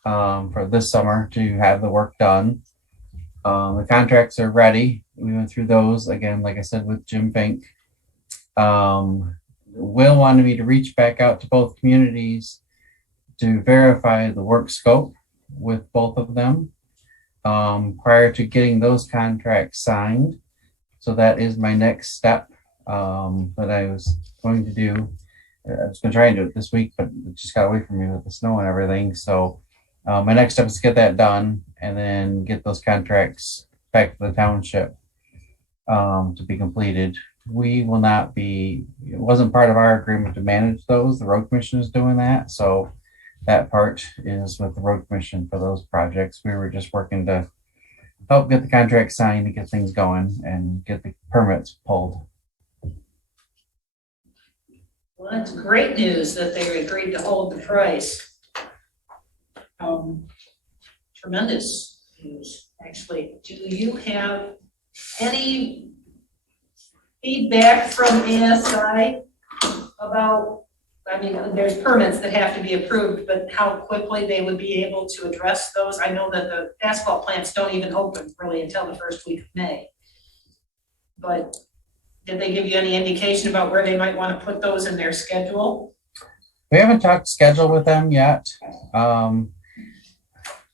for this summer to have the work done. The contracts are ready. We went through those again, like I said, with Jim Fink. Will wanted me to reach back out to both communities to verify the work scope with both of them prior to getting those contracts signed. So that is my next step that I was going to do. I was going to try and do it this week, but it just got away from me with the snow and everything. So my next step is to get that done and then get those contracts back to the township to be completed. We will not be, it wasn't part of our agreement to manage those. The road commission is doing that. So that part is with the road commission for those projects. We were just working to help get the contract signed and get things going and get the permits pulled. Well, that's great news that they agreed to hold the price. Tremendous news, actually. Do you have any feedback from ASI about, I mean, there's permits that have to be approved, but how quickly they would be able to address those? I know that the asphalt plants don't even open really until the first week of May. But did they give you any indication about where they might want to put those in their schedule? We haven't talked schedule with them yet.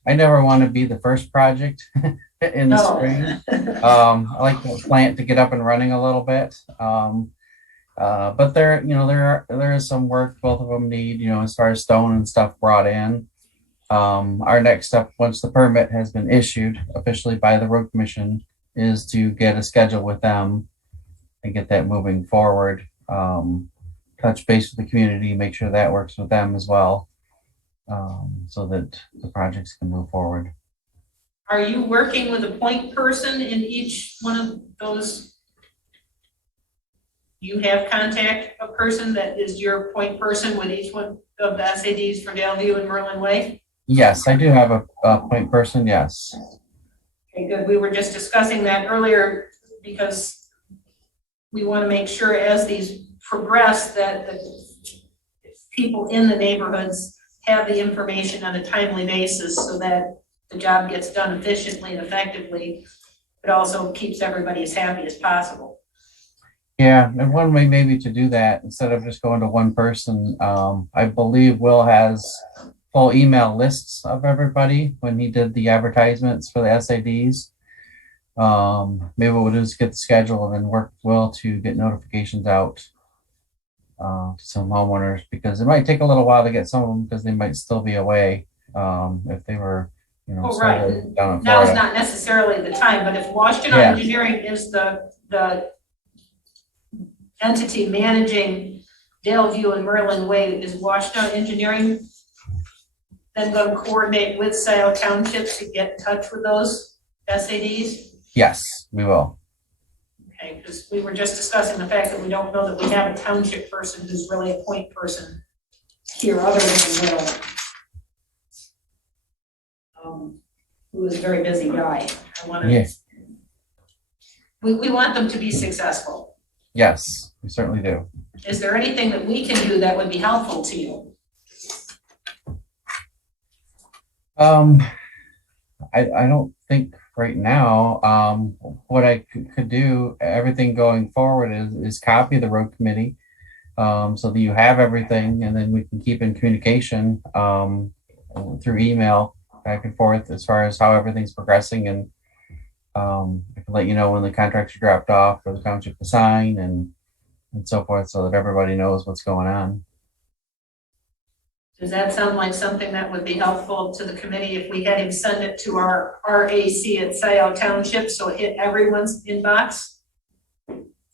I never want to be the first project in the spring. I like the plant to get up and running a little bit. But there is some work both of them need, as far as stone and stuff brought in. Our next step, once the permit has been issued officially by the road commission, is to get a schedule with them and get that moving forward. Touch base with the community, make sure that works with them as well, so that the projects can move forward. Are you working with a point person in each one of those? You have contact a person that is your point person with each one of the SADs for Daleview and Merlin Way? Yes, I do have a point person, yes. Okay, good. We were just discussing that earlier because we want to make sure as these progress that the people in the neighborhoods have the information on a timely basis so that the job gets done efficiently and effectively, but also keeps everybody as happy as possible. Yeah, and one way maybe to do that, instead of just going to one person, I believe Will has full email lists of everybody when he did the advertisements for the SADs. Maybe what we'll do is get the schedule and then work with Will to get notifications out to some homeowners, because it might take a little while to get some of them because they might still be away if they were, Right. down in Now is Florida. not necessarily the time, but if Washtenaw Engineering is the entity managing Daleview and Merlin Way, is Washtenaw Engineering then going to coordinate with Scio Township to get in touch with those SADs? Yes, we will. Okay, because we were just discussing the fact that we don't know that we have a township person who's really a point person here other than Will. Who is a very busy guy. I want to. Yeah. We want them to be successful. Yes, we certainly do. Is there anything that we can do that would be helpful to you? I don't think right now. What I could do, everything going forward is copy the road committee, so that you have everything, and then we can keep in communication. through email back and forth as far as how everything's progressing, and I can let you know when the contracts are dropped off for the township to sign and so forth, so that everybody knows what's going on. Does that sound like something that would be helpful to the committee if we had him send it to our RAC at Scio Township, so it hit everyone's inbox?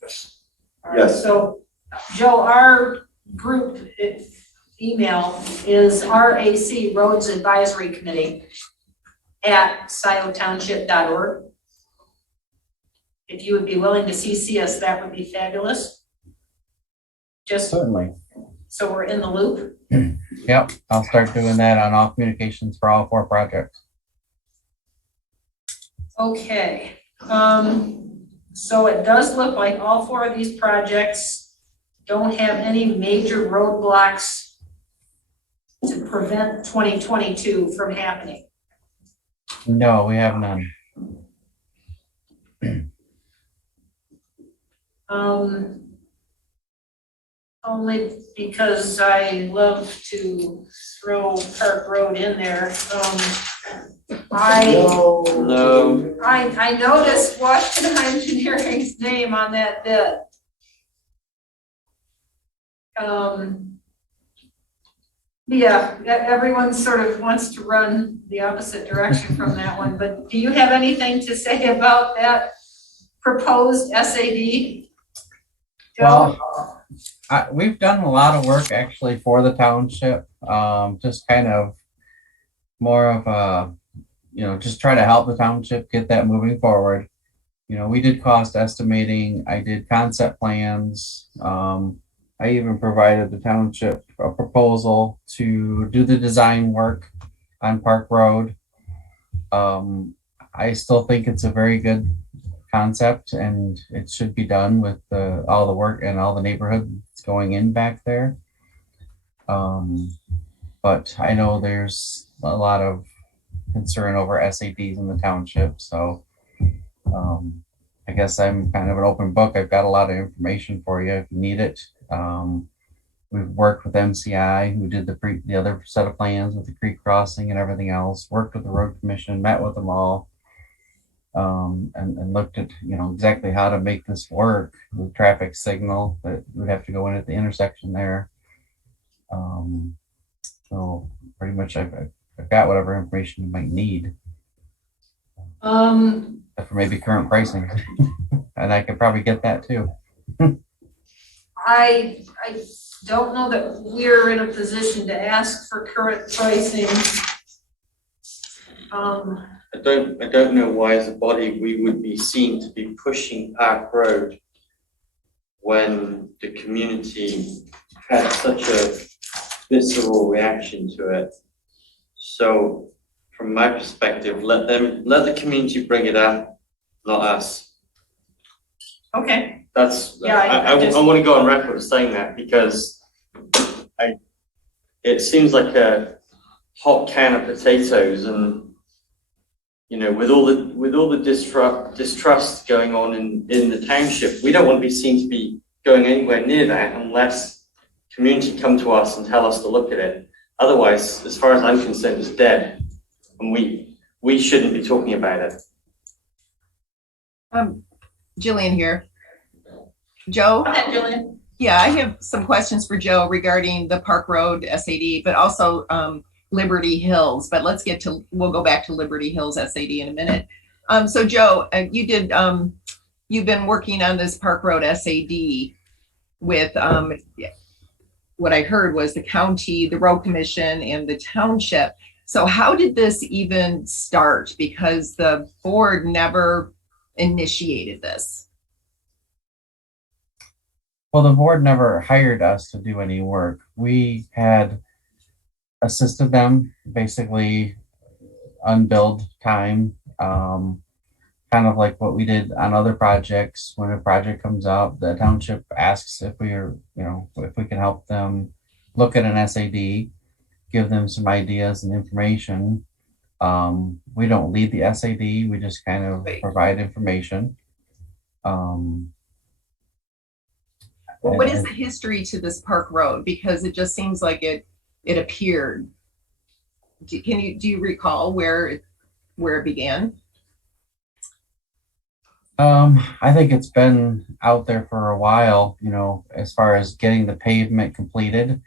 Yes. All right, Yes. so, Joe, our group email is RAC Roads Advisory Committee at sciotownship.org. If you would be willing to CC us, that would be fabulous. Just Certainly. so we're in the loop. Yep, I'll start doing that on all communications for all 4 projects. Okay, so it does look like all 4 of these projects don't have any major roadblocks to prevent 2022 from happening. No, we have none. Only because I love to throw Park Road in there. I noticed Washtenaw Engineering's name on that bid. Yeah, everyone sort of wants to run the opposite direction from that one, but do you have anything to say about that proposed SAD? Joe? Well, we've done a lot of work actually for the township, just kind of more of a, just try to help the township get that moving forward. We did cost estimating, I did concept plans, I even provided the township a proposal to do the design work on Park Road. I still think it's a very good concept, and it should be done with all the work and all the neighborhoods going in back there. But I know there's a lot of concern over SADs in the township, so I guess I'm kind of an open book. I've got a lot of information for you if you need it. We've worked with MCI, who did the other set of plans with the creek crossing and everything else, worked with the road commission, met with them all, and looked at, exactly how to make this work. The traffic signal that would have to go in at the intersection there. So pretty much I've got whatever information you might need. For maybe current pricing. And I could probably get that too. I don't know that we're in a position to ask for current pricing. I don't know why as a body we would be seen to be pushing Park Road when the community had such a visceral reaction to it. So from my perspective, let the community bring it up, not us. Okay. That's, yeah, I want to go on record saying that, because it seems like a hot can of potatoes, and with all the distrust going on in the township, we don't want to be seen to be going anywhere near that unless community come to us and tell us to look at it. Otherwise, as far as I'm concerned, it's dead, and we shouldn't be talking about it. Jillian here. Joe? Go ahead, Jillian. Yeah, I have some questions for Joe regarding the Park Road SAD, but also Liberty Hills. But we'll go back to Liberty Hills SAD in a minute. So Joe, you've been working on this Park Road SAD with what I heard was the county, the road commission, and the township. So how did this even start? Because the board never initiated this. Well, the board never hired us to do any work. We had assisted them, basically unbilled time, kind of like what we did on other projects. When a project comes up, the township asks if if we can help them look at an SAD, give them some ideas and information. We don't lead the SAD, we just kind of provide information. What is the history to this Park Road? Because it just seems like it appeared. do you recall where it began? I think it's been out there for a while, you know, as far as getting the pavement completed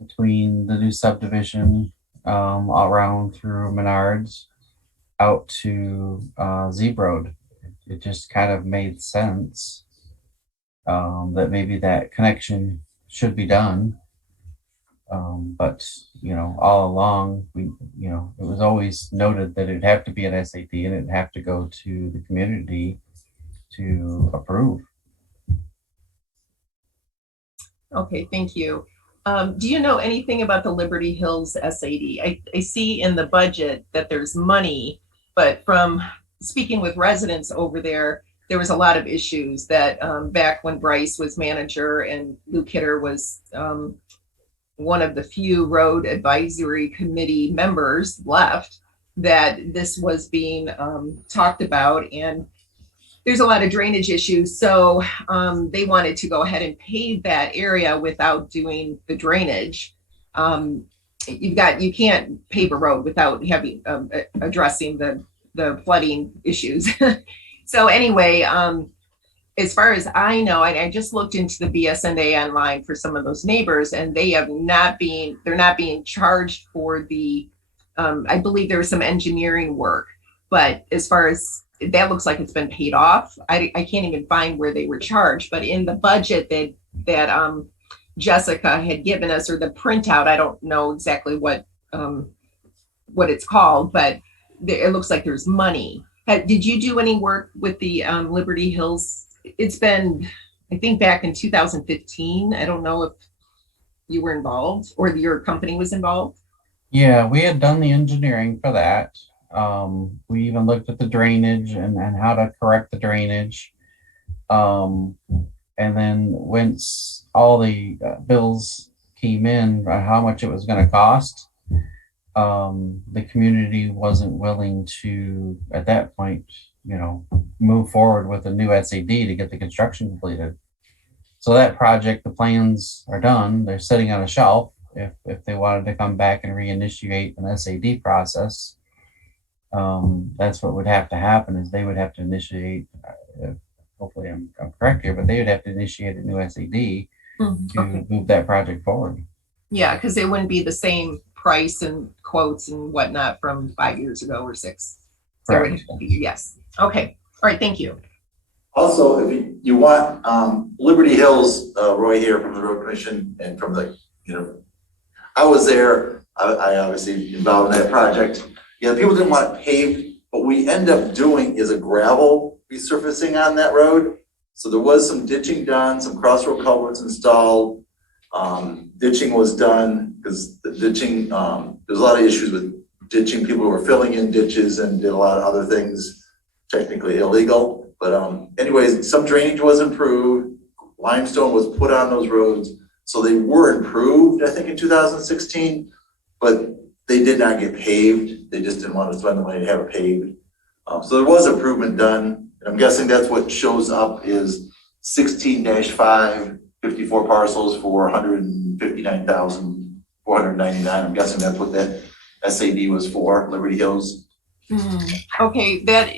between the new subdivision, all around through Maynard's out to, Zeeb Road. It just kind of made sense, that maybe that connection should be done. But, you know, all along, it was always noted that it'd have to be an SAD and it'd have to go to the community to approve. Okay, thank you. Do you know anything about the Liberty Hills SAD? I see in the budget that there's money, but from speaking with residents over there, there was a lot of issues that back when Bryce was manager and Luke Hitter was one of the few road advisory committee members left, that this was being talked about, and there's a lot of drainage issues. So they wanted to go ahead and pave that area without doing the drainage. You can't pave a road without having addressing the flooding issues. So anyway, as far as I know, I just looked into the BSNA online for some of those neighbors, and they're not being charged for the, I believe there was some engineering work, but as far as that looks like it's been paid off. I can't even find where they were charged, but in the budget that Jessica had given us, or the printout, I don't know exactly what it's called, but it looks like there's money. Did you do any work with the Liberty Hills? It's been, I think, back in 2015. I don't know if you were involved or your company was involved. Yeah, we had done the engineering for that. We even looked at the drainage and how to correct the drainage. And then once all the bills came in on how much it was going to cost, the community wasn't willing to, at that point, move forward with a new SAD to get the construction completed. So that project, the plans are done. They're sitting on a shelf. If they wanted to come back and reinitiate an SAD process, that's what would have to happen, is they would have to initiate, hopefully I'm correct here, but they would have to initiate a new SAD to move that project forward. Yeah, because it wouldn't be the same price and quotes and whatnot from 5 years ago or 6. Correct. Yes. Okay. All right. Thank you. Also, if you want, Liberty Hills, Roy here from the Road Commission and from the, I was there, I obviously involved in that project. People didn't want it paved. What we end up doing is a gravel resurfacing on that road. So there was some ditching done, some crossroad culverts installed. Ditching was done because the ditching, there's a lot of issues with ditching. People were filling in ditches and did a lot of other things technically illegal. But anyways, some drainage was improved. Limestone was put on those roads. So they were improved, I think, in 2016, but they did not get paved. They just didn't want to spend the money to have it paved. So there was improvement done. And I'm guessing that's what shows up is 16-5, 54 parcels for $159,499. I'm guessing that's what that SAD was for, Liberty Hills. Okay, that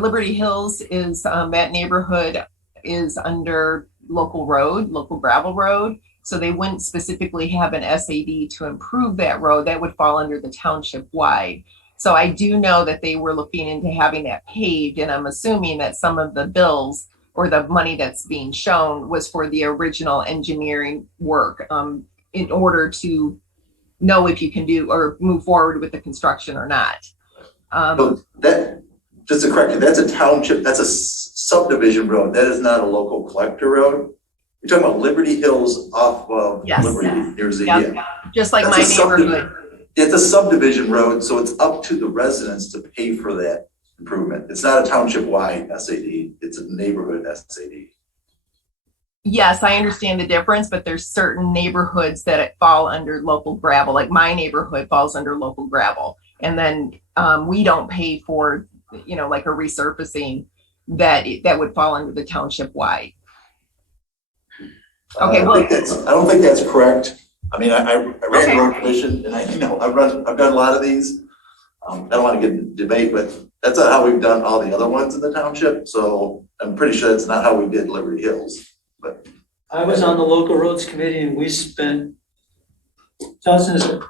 Liberty Hills is, that neighborhood is under local gravel road. So they wouldn't specifically have an SAD to improve that road. That would fall under the township wide. So I do know that they were looking into having that paved, and I'm assuming that some of the bills or the money that's being shown was for the original engineering work, in order to know if you can do or move forward with the construction or not. So that, just to correct you, that's a township, that's a subdivision road. That is not a local collector road. You're talking about Liberty Hills off of Liberty, New Jersey. Yep. Yeah. Just like That's my neighborhood. It's a subdivision road, so it's up to the residents to pay for that improvement. It's not a township-wide SAD, it's a neighborhood SAD. Yes, I understand the difference, but there's certain neighborhoods that fall under local gravel. Like my neighborhood falls under local gravel. And then we don't pay for, like a resurfacing that would fall under the township wide. Okay, I don't think that's correct. I mean, I ran the road commission, and I've done a lot of these. I don't want to get into debate, but that's not how we've done all the other ones in the township, so I'm pretty sure that's not how we did Liberty Hills, but. I was on the local roads committee and we spent dozens of,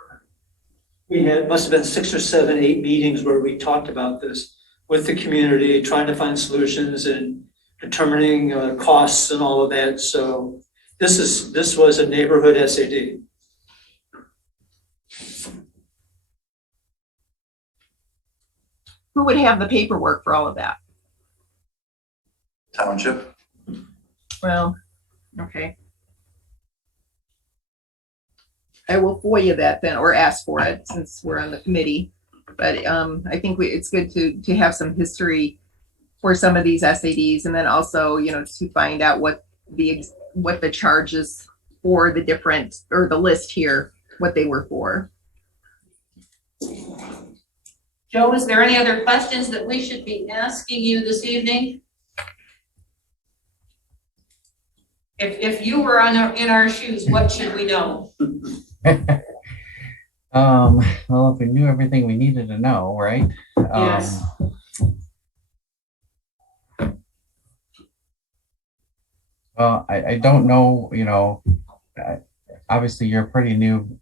must have been 6 or 7, 8 meetings where we talked about this with the community, trying to find solutions and determining costs and all of that. So this was a neighborhood SAD. Who would have the paperwork for all of that? Township. Well, okay. I will FOIA that then, or ask for it, since we're on the committee. But I think it's good to have some history for some of these SADs, and then also, to find out what the charges for the different, or the list here, what they were for. Joe, is there any other questions that we should be asking you this evening? If you were in our shoes, what should we know? Well, if we knew everything we needed to know, right? Yes. Well, I don't know, obviously you're a pretty new,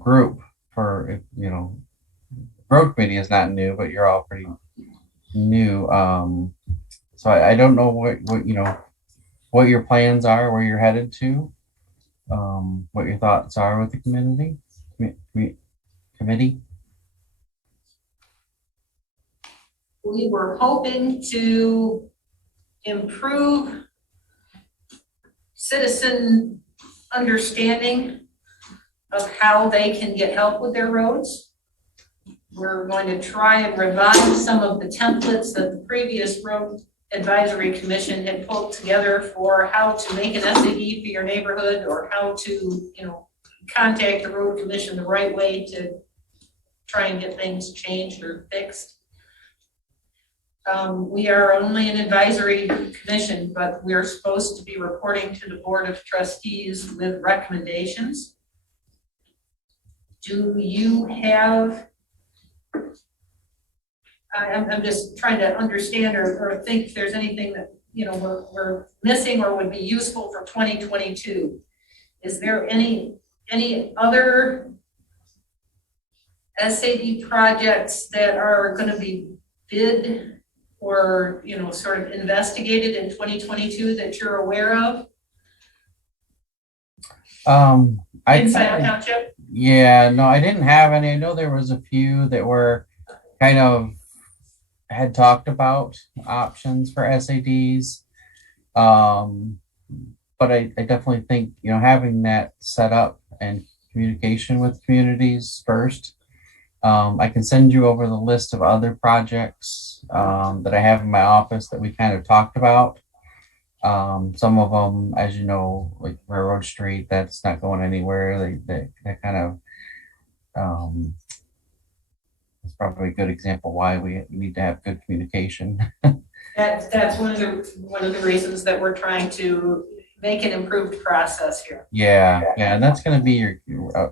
group for, road committee is not new, but you're all pretty new. So I don't know what your plans are, where you're headed to, what your thoughts are with the community. Committee? We were hoping to improve citizen understanding of how they can get help with their roads. We're going to try and revive some of the templates that the previous road advisory commission had pulled together for how to make an SAD for your neighborhood, or how to, contact the road commission the right way to try and get things changed or fixed. We are only an advisory commission, but we're supposed to be reporting to the Board of Trustees with recommendations. Do you have, I'm just trying to understand or think if there's anything that, we're missing or would be useful for 2022. Is there any other SAD projects that are going to be bid or, sort of investigated in 2022 that you're aware of? Inside Township? Yeah, no, I didn't have any. I know there was a few that were kind of had talked about options for SADs. But I definitely think, having that set up and communication with communities first. I can send you over the list of other projects that I have in my office that we kind of talked about. Some of them, as you know, like Railroad Street, that's not going anywhere. They kind of, it's probably a good example why we need to have good communication. That's one of the reasons that we're trying to make an improved process here. Yeah, and that's going to be a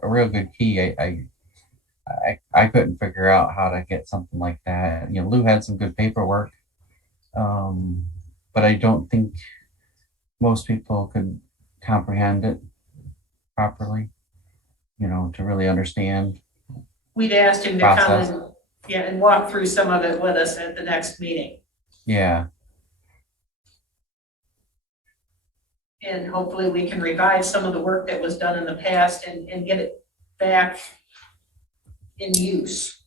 real good key. I couldn't figure out how to get something like that. Lou had some good paperwork, but I don't think most people could comprehend it properly, to really understand. We'd asked him to come and walk through some of it with us at the next meeting. Yeah. And hopefully we can revive some of the work that was done in the past and get it back in use.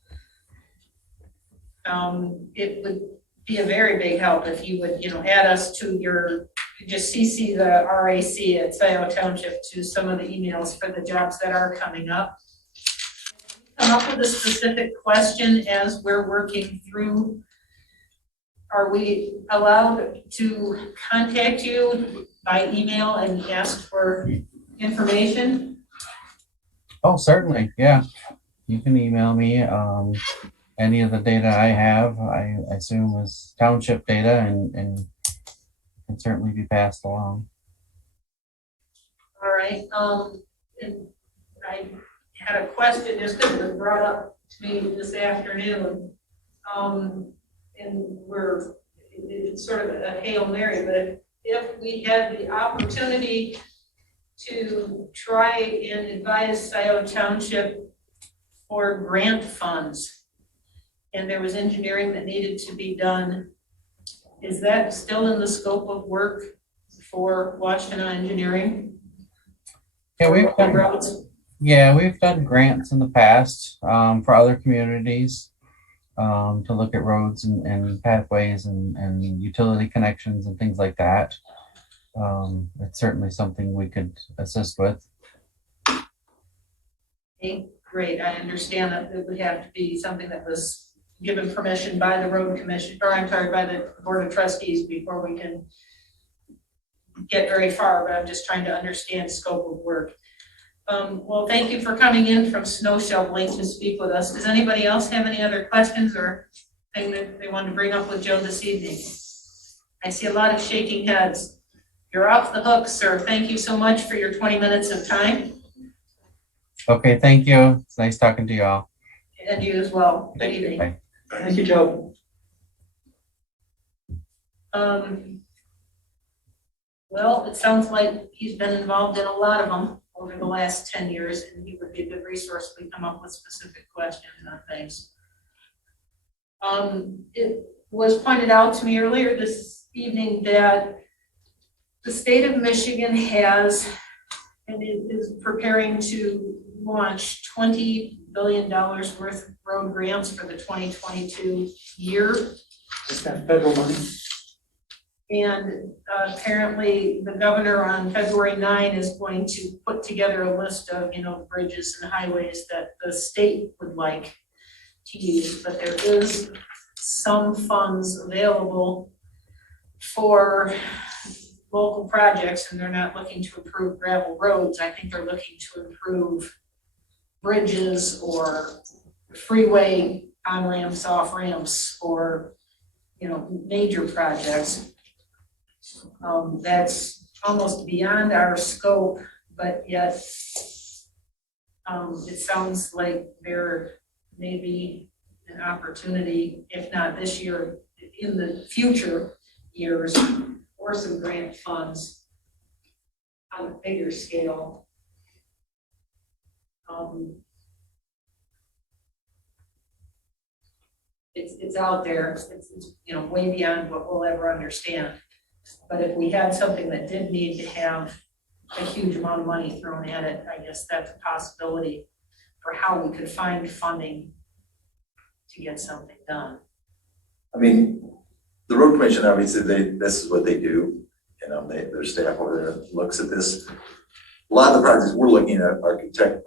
It would be a very big help if you would, add us to just CC the RAC at Scio Township to some of the emails for the jobs that are coming up. Come up with a specific question as we're working through. Are we allowed to contact you by email and ask for information? Oh, certainly. Yeah. You can email me. Any of the data I have, I assume is township data and can certainly be passed along. All right. And I had a question just because it was brought up to me this afternoon. And it's sort of a Hail Mary, but if we had the opportunity to try and advise Scio Township for grant funds, and there was engineering that needed to be done, is that still in the scope of work for Washtenaw Engineering? Yeah, we've done grants in the past for other communities to look at roads and pathways and utility connections and things like that. It's certainly something we could assist with. Okay, great. I understand that it would have to be something that was given permission by the road commission, or I'm sorry, by the board of trustees before we can get very far, but I'm just trying to understand scope of work. Well, thank you for coming in from snow shoveling to speak with us. Does anybody else have any other questions or thing that they want to bring up with Joe this evening? I see a lot of shaking heads. You're off the hook, sir. Thank you so much for your 20 minutes of time. Okay, thank you. It's nice talking to you all. And you as well. Good Thank you. evening. Bye. Thank you, Joe. Well, it sounds like he's been involved in a lot of them over the last 10 years, and he would be a good resource if we come up with specific questions on things. It was pointed out to me earlier this evening that the state of Michigan has and it is preparing to launch $20 billion worth of road grants for the 2022 year. Is that federal money? And apparently the governor on February 9 is going to put together a list of, bridges and highways that the state would like to use, but there is some funds available for local projects, and they're not looking to improve gravel roads. I think they're looking to improve bridges or freeway on ramps, off ramps, or, major projects. That's almost beyond our scope, but yet it sounds like there may be an opportunity, if not this year, in the future years, for some grant funds on a bigger scale. It's out there. It's way beyond what we'll ever understand. But if we had something that did need to have a huge amount of money thrown at it, I guess that's a possibility for how we could find funding to get something done. I mean, the road commission, obviously, this is what they do. Their staff over there looks at this. A lot of the projects we're looking at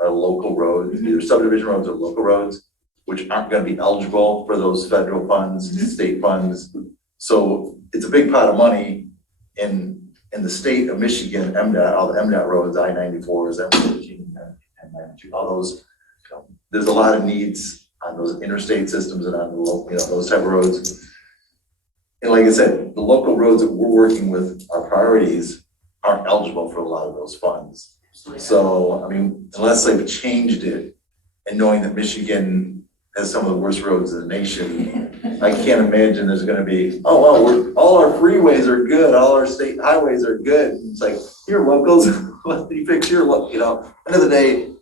are local roads, either subdivision roads or local roads, which aren't going to be eligible for those federal funds, state funds. So it's a big pot of money in the state of Michigan, MDOT, all the MDOT roads, I-94s, M14, M92, all those. There's a lot of needs on those interstate systems and on the local, those type of roads. And like I said, the local roads that we're working with, our priorities, aren't eligible for a lot of those funds. So, I mean, unless they've changed it, and knowing that Michigan has some of the worst roads in the nation, I can't imagine there's gonna be, oh, well, all our freeways are good, all our state highways are good. It's like, here, locals, let me fix your, end of the day,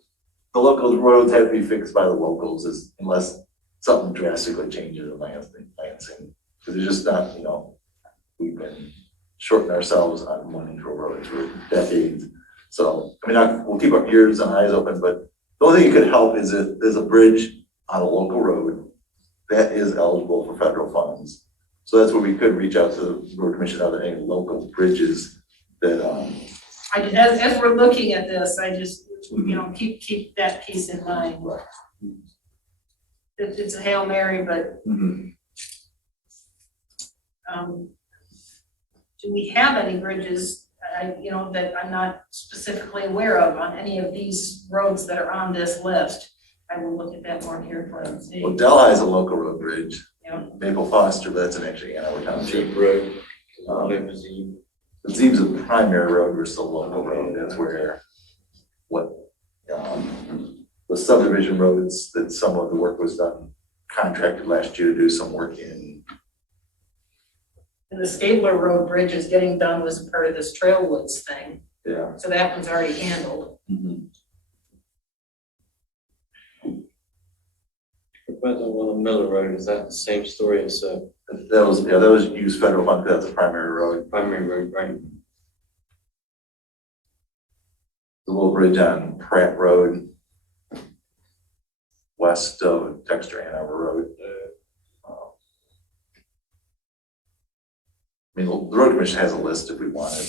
the local roads have to be fixed by the locals unless something drastically changes in Lansing. Because it's just not, we've been shorting ourselves on money for roads for decades. So, I mean, we'll keep our ears and eyes open, but the only thing that could help is if there's a bridge on a local road that is eligible for federal funds. So that's where we could reach out to the road commission, are there any local bridges that, as we're looking at this, I just, keep that piece in mind. It's a Hail Mary, but do we have any bridges, that I'm not specifically aware of on any of these roads that are on this list? I will look at that more carefully and see. well, Delhi has a local road bridge. Yeah. Maple Foster, but that's actually Ann Arbor Township. Road. Zeeb's a primary road versus a local road. That's where the subdivision roads that some of the work was done, contracted last year to do some work in. And the Stabler Road Bridge is getting done was part of this Trailwoods thing, Yeah. so that one's already handled. Whether on Miller Road, is that the same story as That was used federal fund, that's a primary road. primary road, right? The little bridge on Pratt Road, west of Dexter Hanover Road. I mean, the road commission has a list if we wanted,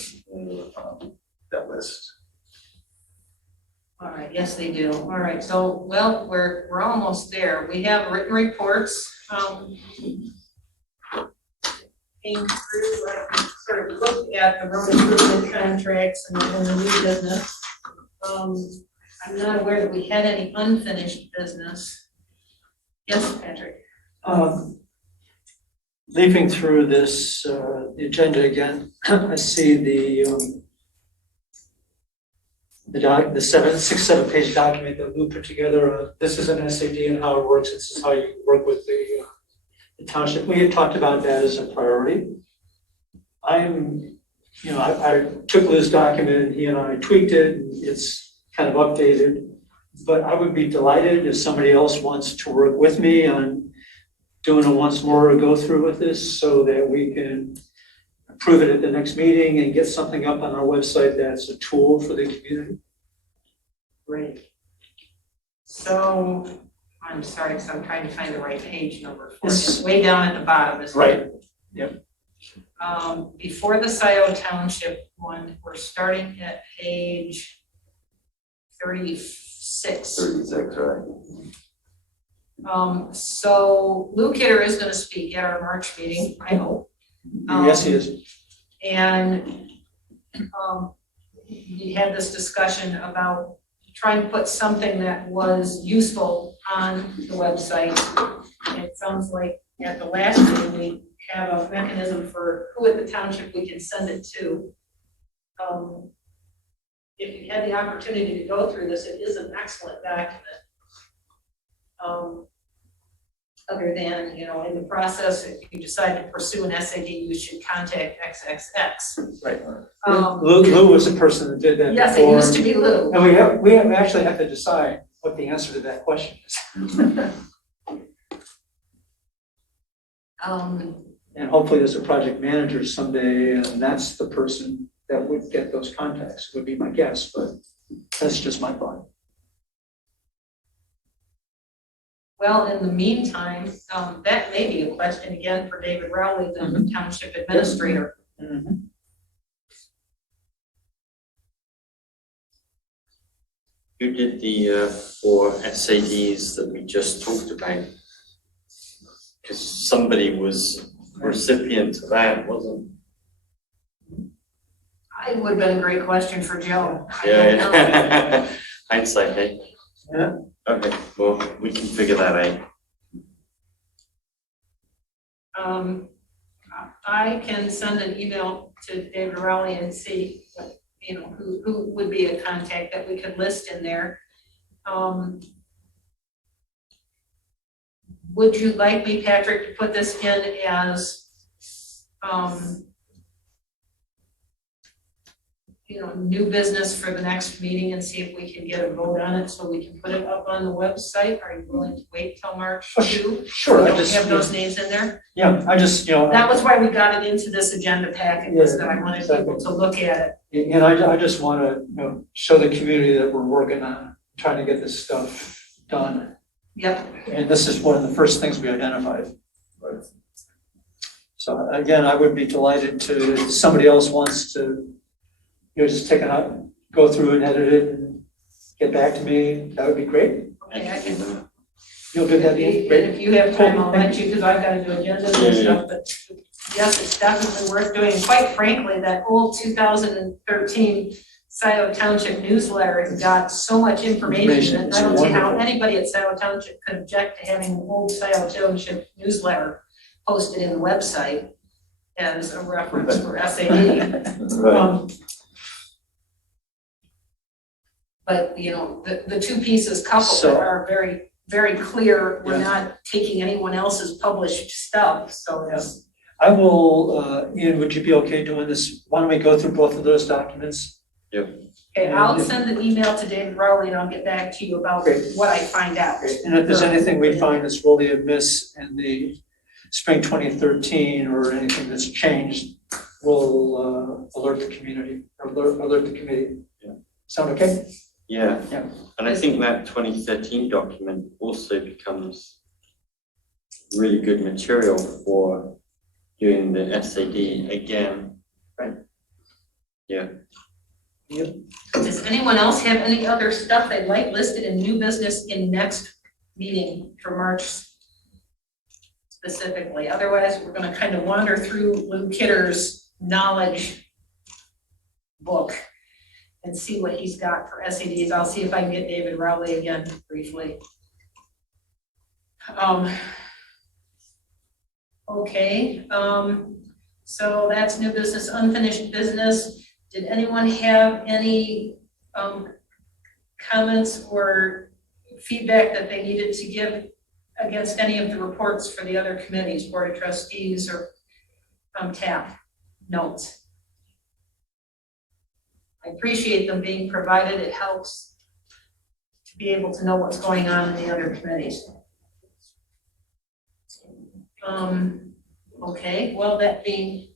that list. All right, yes, they do. All right, so, well, we're almost there. We have written reports, came through, I sort of looked at the road improvement contracts and the new business. I'm not aware that we had any unfinished business. Yes, Patrick? Leafing through this, the agenda again, I see the 7 page document that Lou put together. This is an SAD and how it works. This is how you work with the township. We had talked about that as a priority. I took Lou's document, he and I tweaked it, and it's kind of updated. But I would be delighted if somebody else wants to work with me on doing a once more go through with this so that we can approve it at the next meeting and get something up on our website that's a tool for the community. Great. So, I'm sorry, because I'm trying to find the right page number for it. It's way down at the bottom, isn't it? Right. Yep. Before the Scio Township one, we're starting at page 36. 36, right? So Lou Kidder is going to speak at our March meeting, I hope. Yes, he is. And we had this discussion about trying to put something that was useful on the website. And it sounds like at the last meeting, we have a mechanism for who at the township we can send it to. If you had the opportunity to go through this, it is an excellent document. Other than, in the process, if you decide to pursue an SAD, you should contact XXX. Right. Lou was the person that did that Yes, it before. used to be Lou. And we actually have to decide what the answer to that question is. And hopefully there's a project manager someday, and that's the person that would get those contacts, would be my guess, but that's just my thought. Well, in the meantime, that may be a question again for David Rowley, the township administrator. Mm-hmm. Who did the 4 SADs that we just talked about? Because somebody was recipient of that, wasn't? It would have been a great question for Joe. I don't know. Yeah. Hindsight, hey? Yeah. Okay, well, we can figure that out. I can send an email to David Rowley and see, who would be a contact that we could list in there. Would you like me, Patrick, to put this in as, new business for the next meeting and see if we can get a vote on it so we can put it up on the website? Are you willing to wait till March 2? Sure. We don't have those names in there? Yeah, I just, That was why we got it into this agenda packet, was that I wanted exactly. people to look at it. And I just want to, show the community that we're working on trying to get this stuff done. Yep. And this is one of the first things we identified. So again, I would be delighted to, if somebody else wants to, just take it out, go through and edit it and get back to me, that would be great. Okay, I can. You'll do that, Ian? And Great. if you have time, I'll Cool. let you, because I've got to do agendas and stuff, but yes, it's definitely worth doing. And quite frankly, that old 2013 Scio Township newsletter got so much information, and I don't see how anybody at Scio Township could object to having an old Scio Township newsletter posted in the website as a reference for SAD. But, you know, the two pieces coupled So- are very, very clear. We're not taking anyone else's published stuff, so it's. I will, Ian, would you be okay doing this? Why don't we go through both of those documents? Okay, I'll send an email to David Rowley and I'll get back to you about Great. what I find out. And if there's anything we find that's really amiss in the spring 2013 or anything that's changed, we'll alert the community, or alert the committee. Yeah. Sound okay? Yeah. Yeah. And I think that 2013 document also becomes really good material for doing the SAD again. Right. Yeah. Does anyone else have any other stuff they'd like listed in new business in next meeting for March specifically? Otherwise, we're gonna kind of wander through Lou Kidder's knowledge book and see what he's got for SADs. I'll see if I can get David Rowley again briefly. Okay, so that's new business, unfinished business. Did anyone have any comments or feedback that they needed to give against any of the reports for the other committees, Board of Trustees or TAP notes? I appreciate them being provided. It helps to be able to know what's going on in the other committees. Okay, well, that being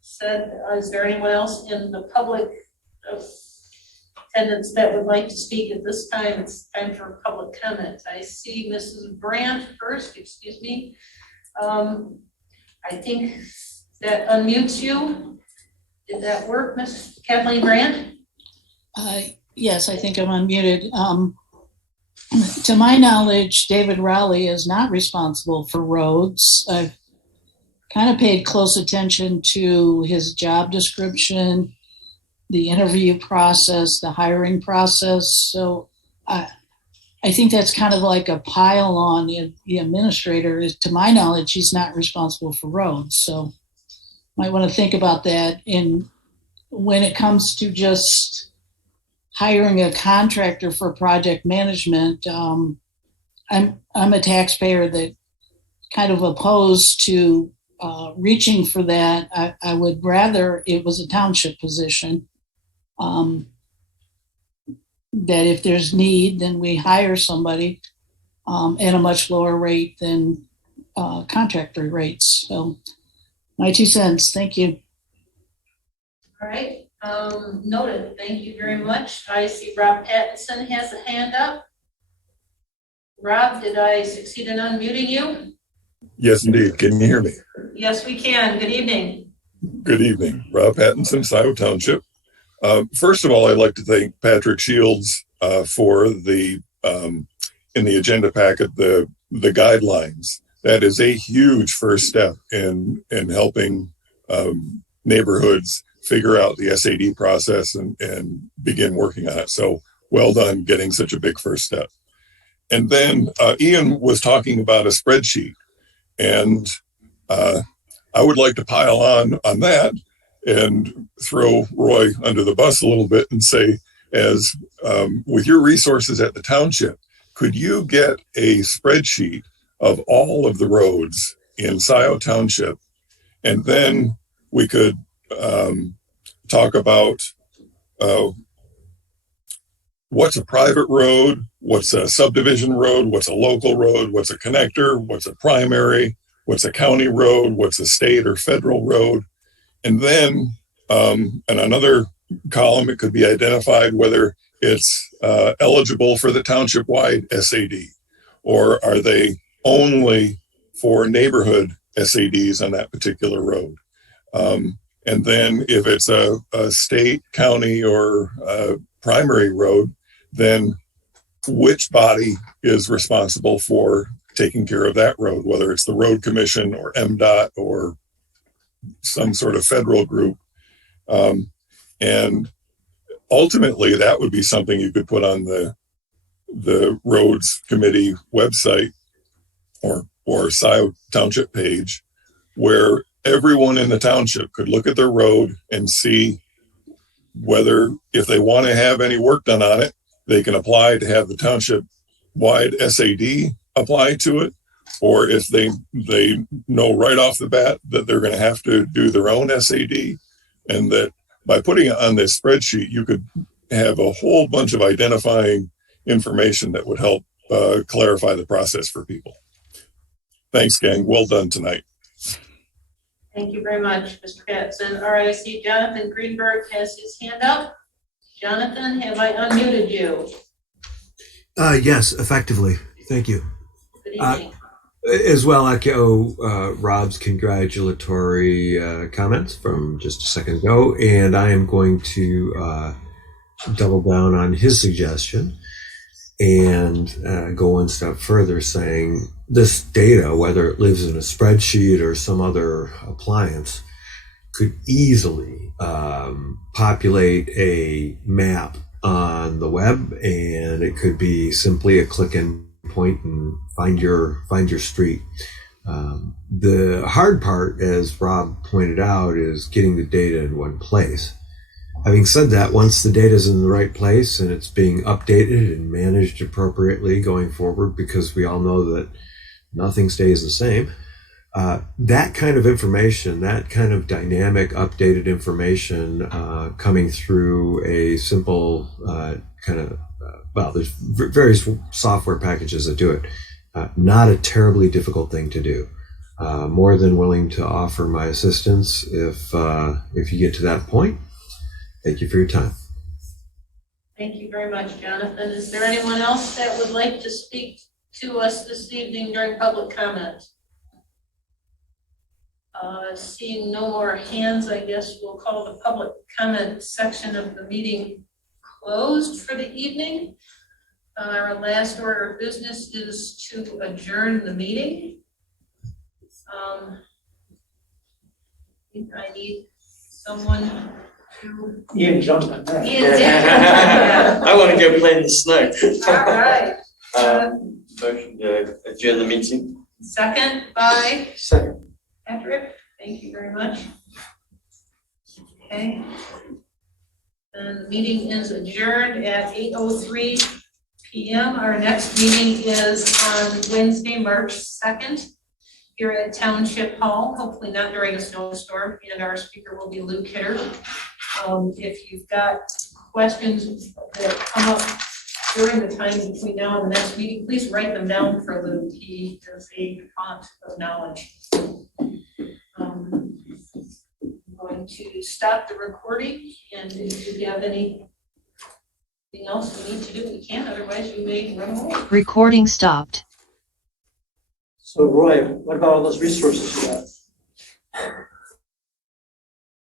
said, is there anyone else in the public attendance that would like to speak at this time? It's time for public comment. I see Mrs. Brandt first, excuse me. I think that unmutes you. Did that work, Miss Kathleen Brandt? Yes, I think I'm unmuted. To my knowledge, David Rowley is not responsible for roads. I've kind of paid close attention to his job description, the interview process, the hiring process. So I think that's kind of like a pile on the administrator. To my knowledge, he's not responsible for roads. So might want to think about that. And when it comes to just hiring a contractor for project management, I'm a taxpayer that kind of opposed to reaching for that. I would rather it was a township position. That if there's need, then we hire somebody at a much lower rate than contractor rates. So my 2 cents. Thank you. All right, noted. Thank you very much. I see Rob Pattinson has a hand up. Rob, did I succeed in unmuting you? Yes, indeed. Can you hear me? Yes, we can. Good evening. Good evening. Rob Pattinson, Scio Township. First of all, I'd like to thank Patrick Shields for the in the agenda packet, the guidelines. That is a huge first step in helping neighborhoods figure out the SAD process and begin working on it. So well done getting such a big first step. And then Ian was talking about a spreadsheet, and I would like to pile on that and throw Roy under the bus a little bit and say, as with your resources at the township, could you get a spreadsheet of all of the roads in Scio Township? And then we could talk about what's a private road, what's a subdivision road, what's a local road, what's a connector, what's a primary, what's a county road, what's a state or federal road. And then in another column, it could be identified whether it's eligible for the township-wide SAD, or are they only for neighborhood SADs on that particular road. And then if it's a state, county, or primary road, then which body is responsible for taking care of that road, whether it's the road commission or MDOT or some sort of federal group. And ultimately, that would be something you could put on the roads committee website or Scio Township page, where everyone in the township could look at their road and see whether, if they want to have any work done on it, they can apply to have the township-wide SAD apply to it, or if they know right off the bat that they're going to have to do their own SAD, and that by putting it on this spreadsheet, you could have a whole bunch of identifying information that would help clarify the process for people. Thanks, gang. Well done tonight. Thank you very much, Mr. Katzen. All right, I see Jonathan Greenberg has his hand up. Jonathan, have I unmuted you? Yes, effectively. Thank you. Good evening. As well, echo Rob's congratulatory comments from just a second ago, and I am going to double down on his suggestion and go one step further, saying this data, whether it lives in a spreadsheet or some other appliance, could easily populate a map on the web, and it could be simply a click and point and find your street. The hard part, as Rob pointed out, is getting the data in one place. Having said that, once the data is in the right place and it's being updated and managed appropriately going forward, because we all know that nothing stays the same, that kind of information, that kind of dynamic, updated information coming through a simple well, there's various software packages that do it. Not a terribly difficult thing to do. More than willing to offer my assistance if you get to that point. Thank you for your time. Thank you very much, Jonathan. Is there anyone else that would like to speak to us this evening during public comment? Seeing no more hands, I guess we'll call the public comment section of the meeting closed for the evening. Our last order of business is to adjourn the meeting. I think I need someone to. Ian jumped on that. I want to go play in the snow. All right. Motion to adjourn the meeting. Second by Second. Patrick. Thank you very much. Okay. And the meeting is adjourned at 8:03 p.m. Our next meeting is on Wednesday, March 2nd, here at Township Hall, hopefully not during a snowstorm, and our speaker will be Luke Hitter. If you've got questions that come up during the time between now and the next meeting, please write them down for Luke. He is a font of knowledge. I'm going to stop the recording, and if you have anything else we need to do, we can. Otherwise, you may run away. Recording stopped. So Roy, what about all those resources you got?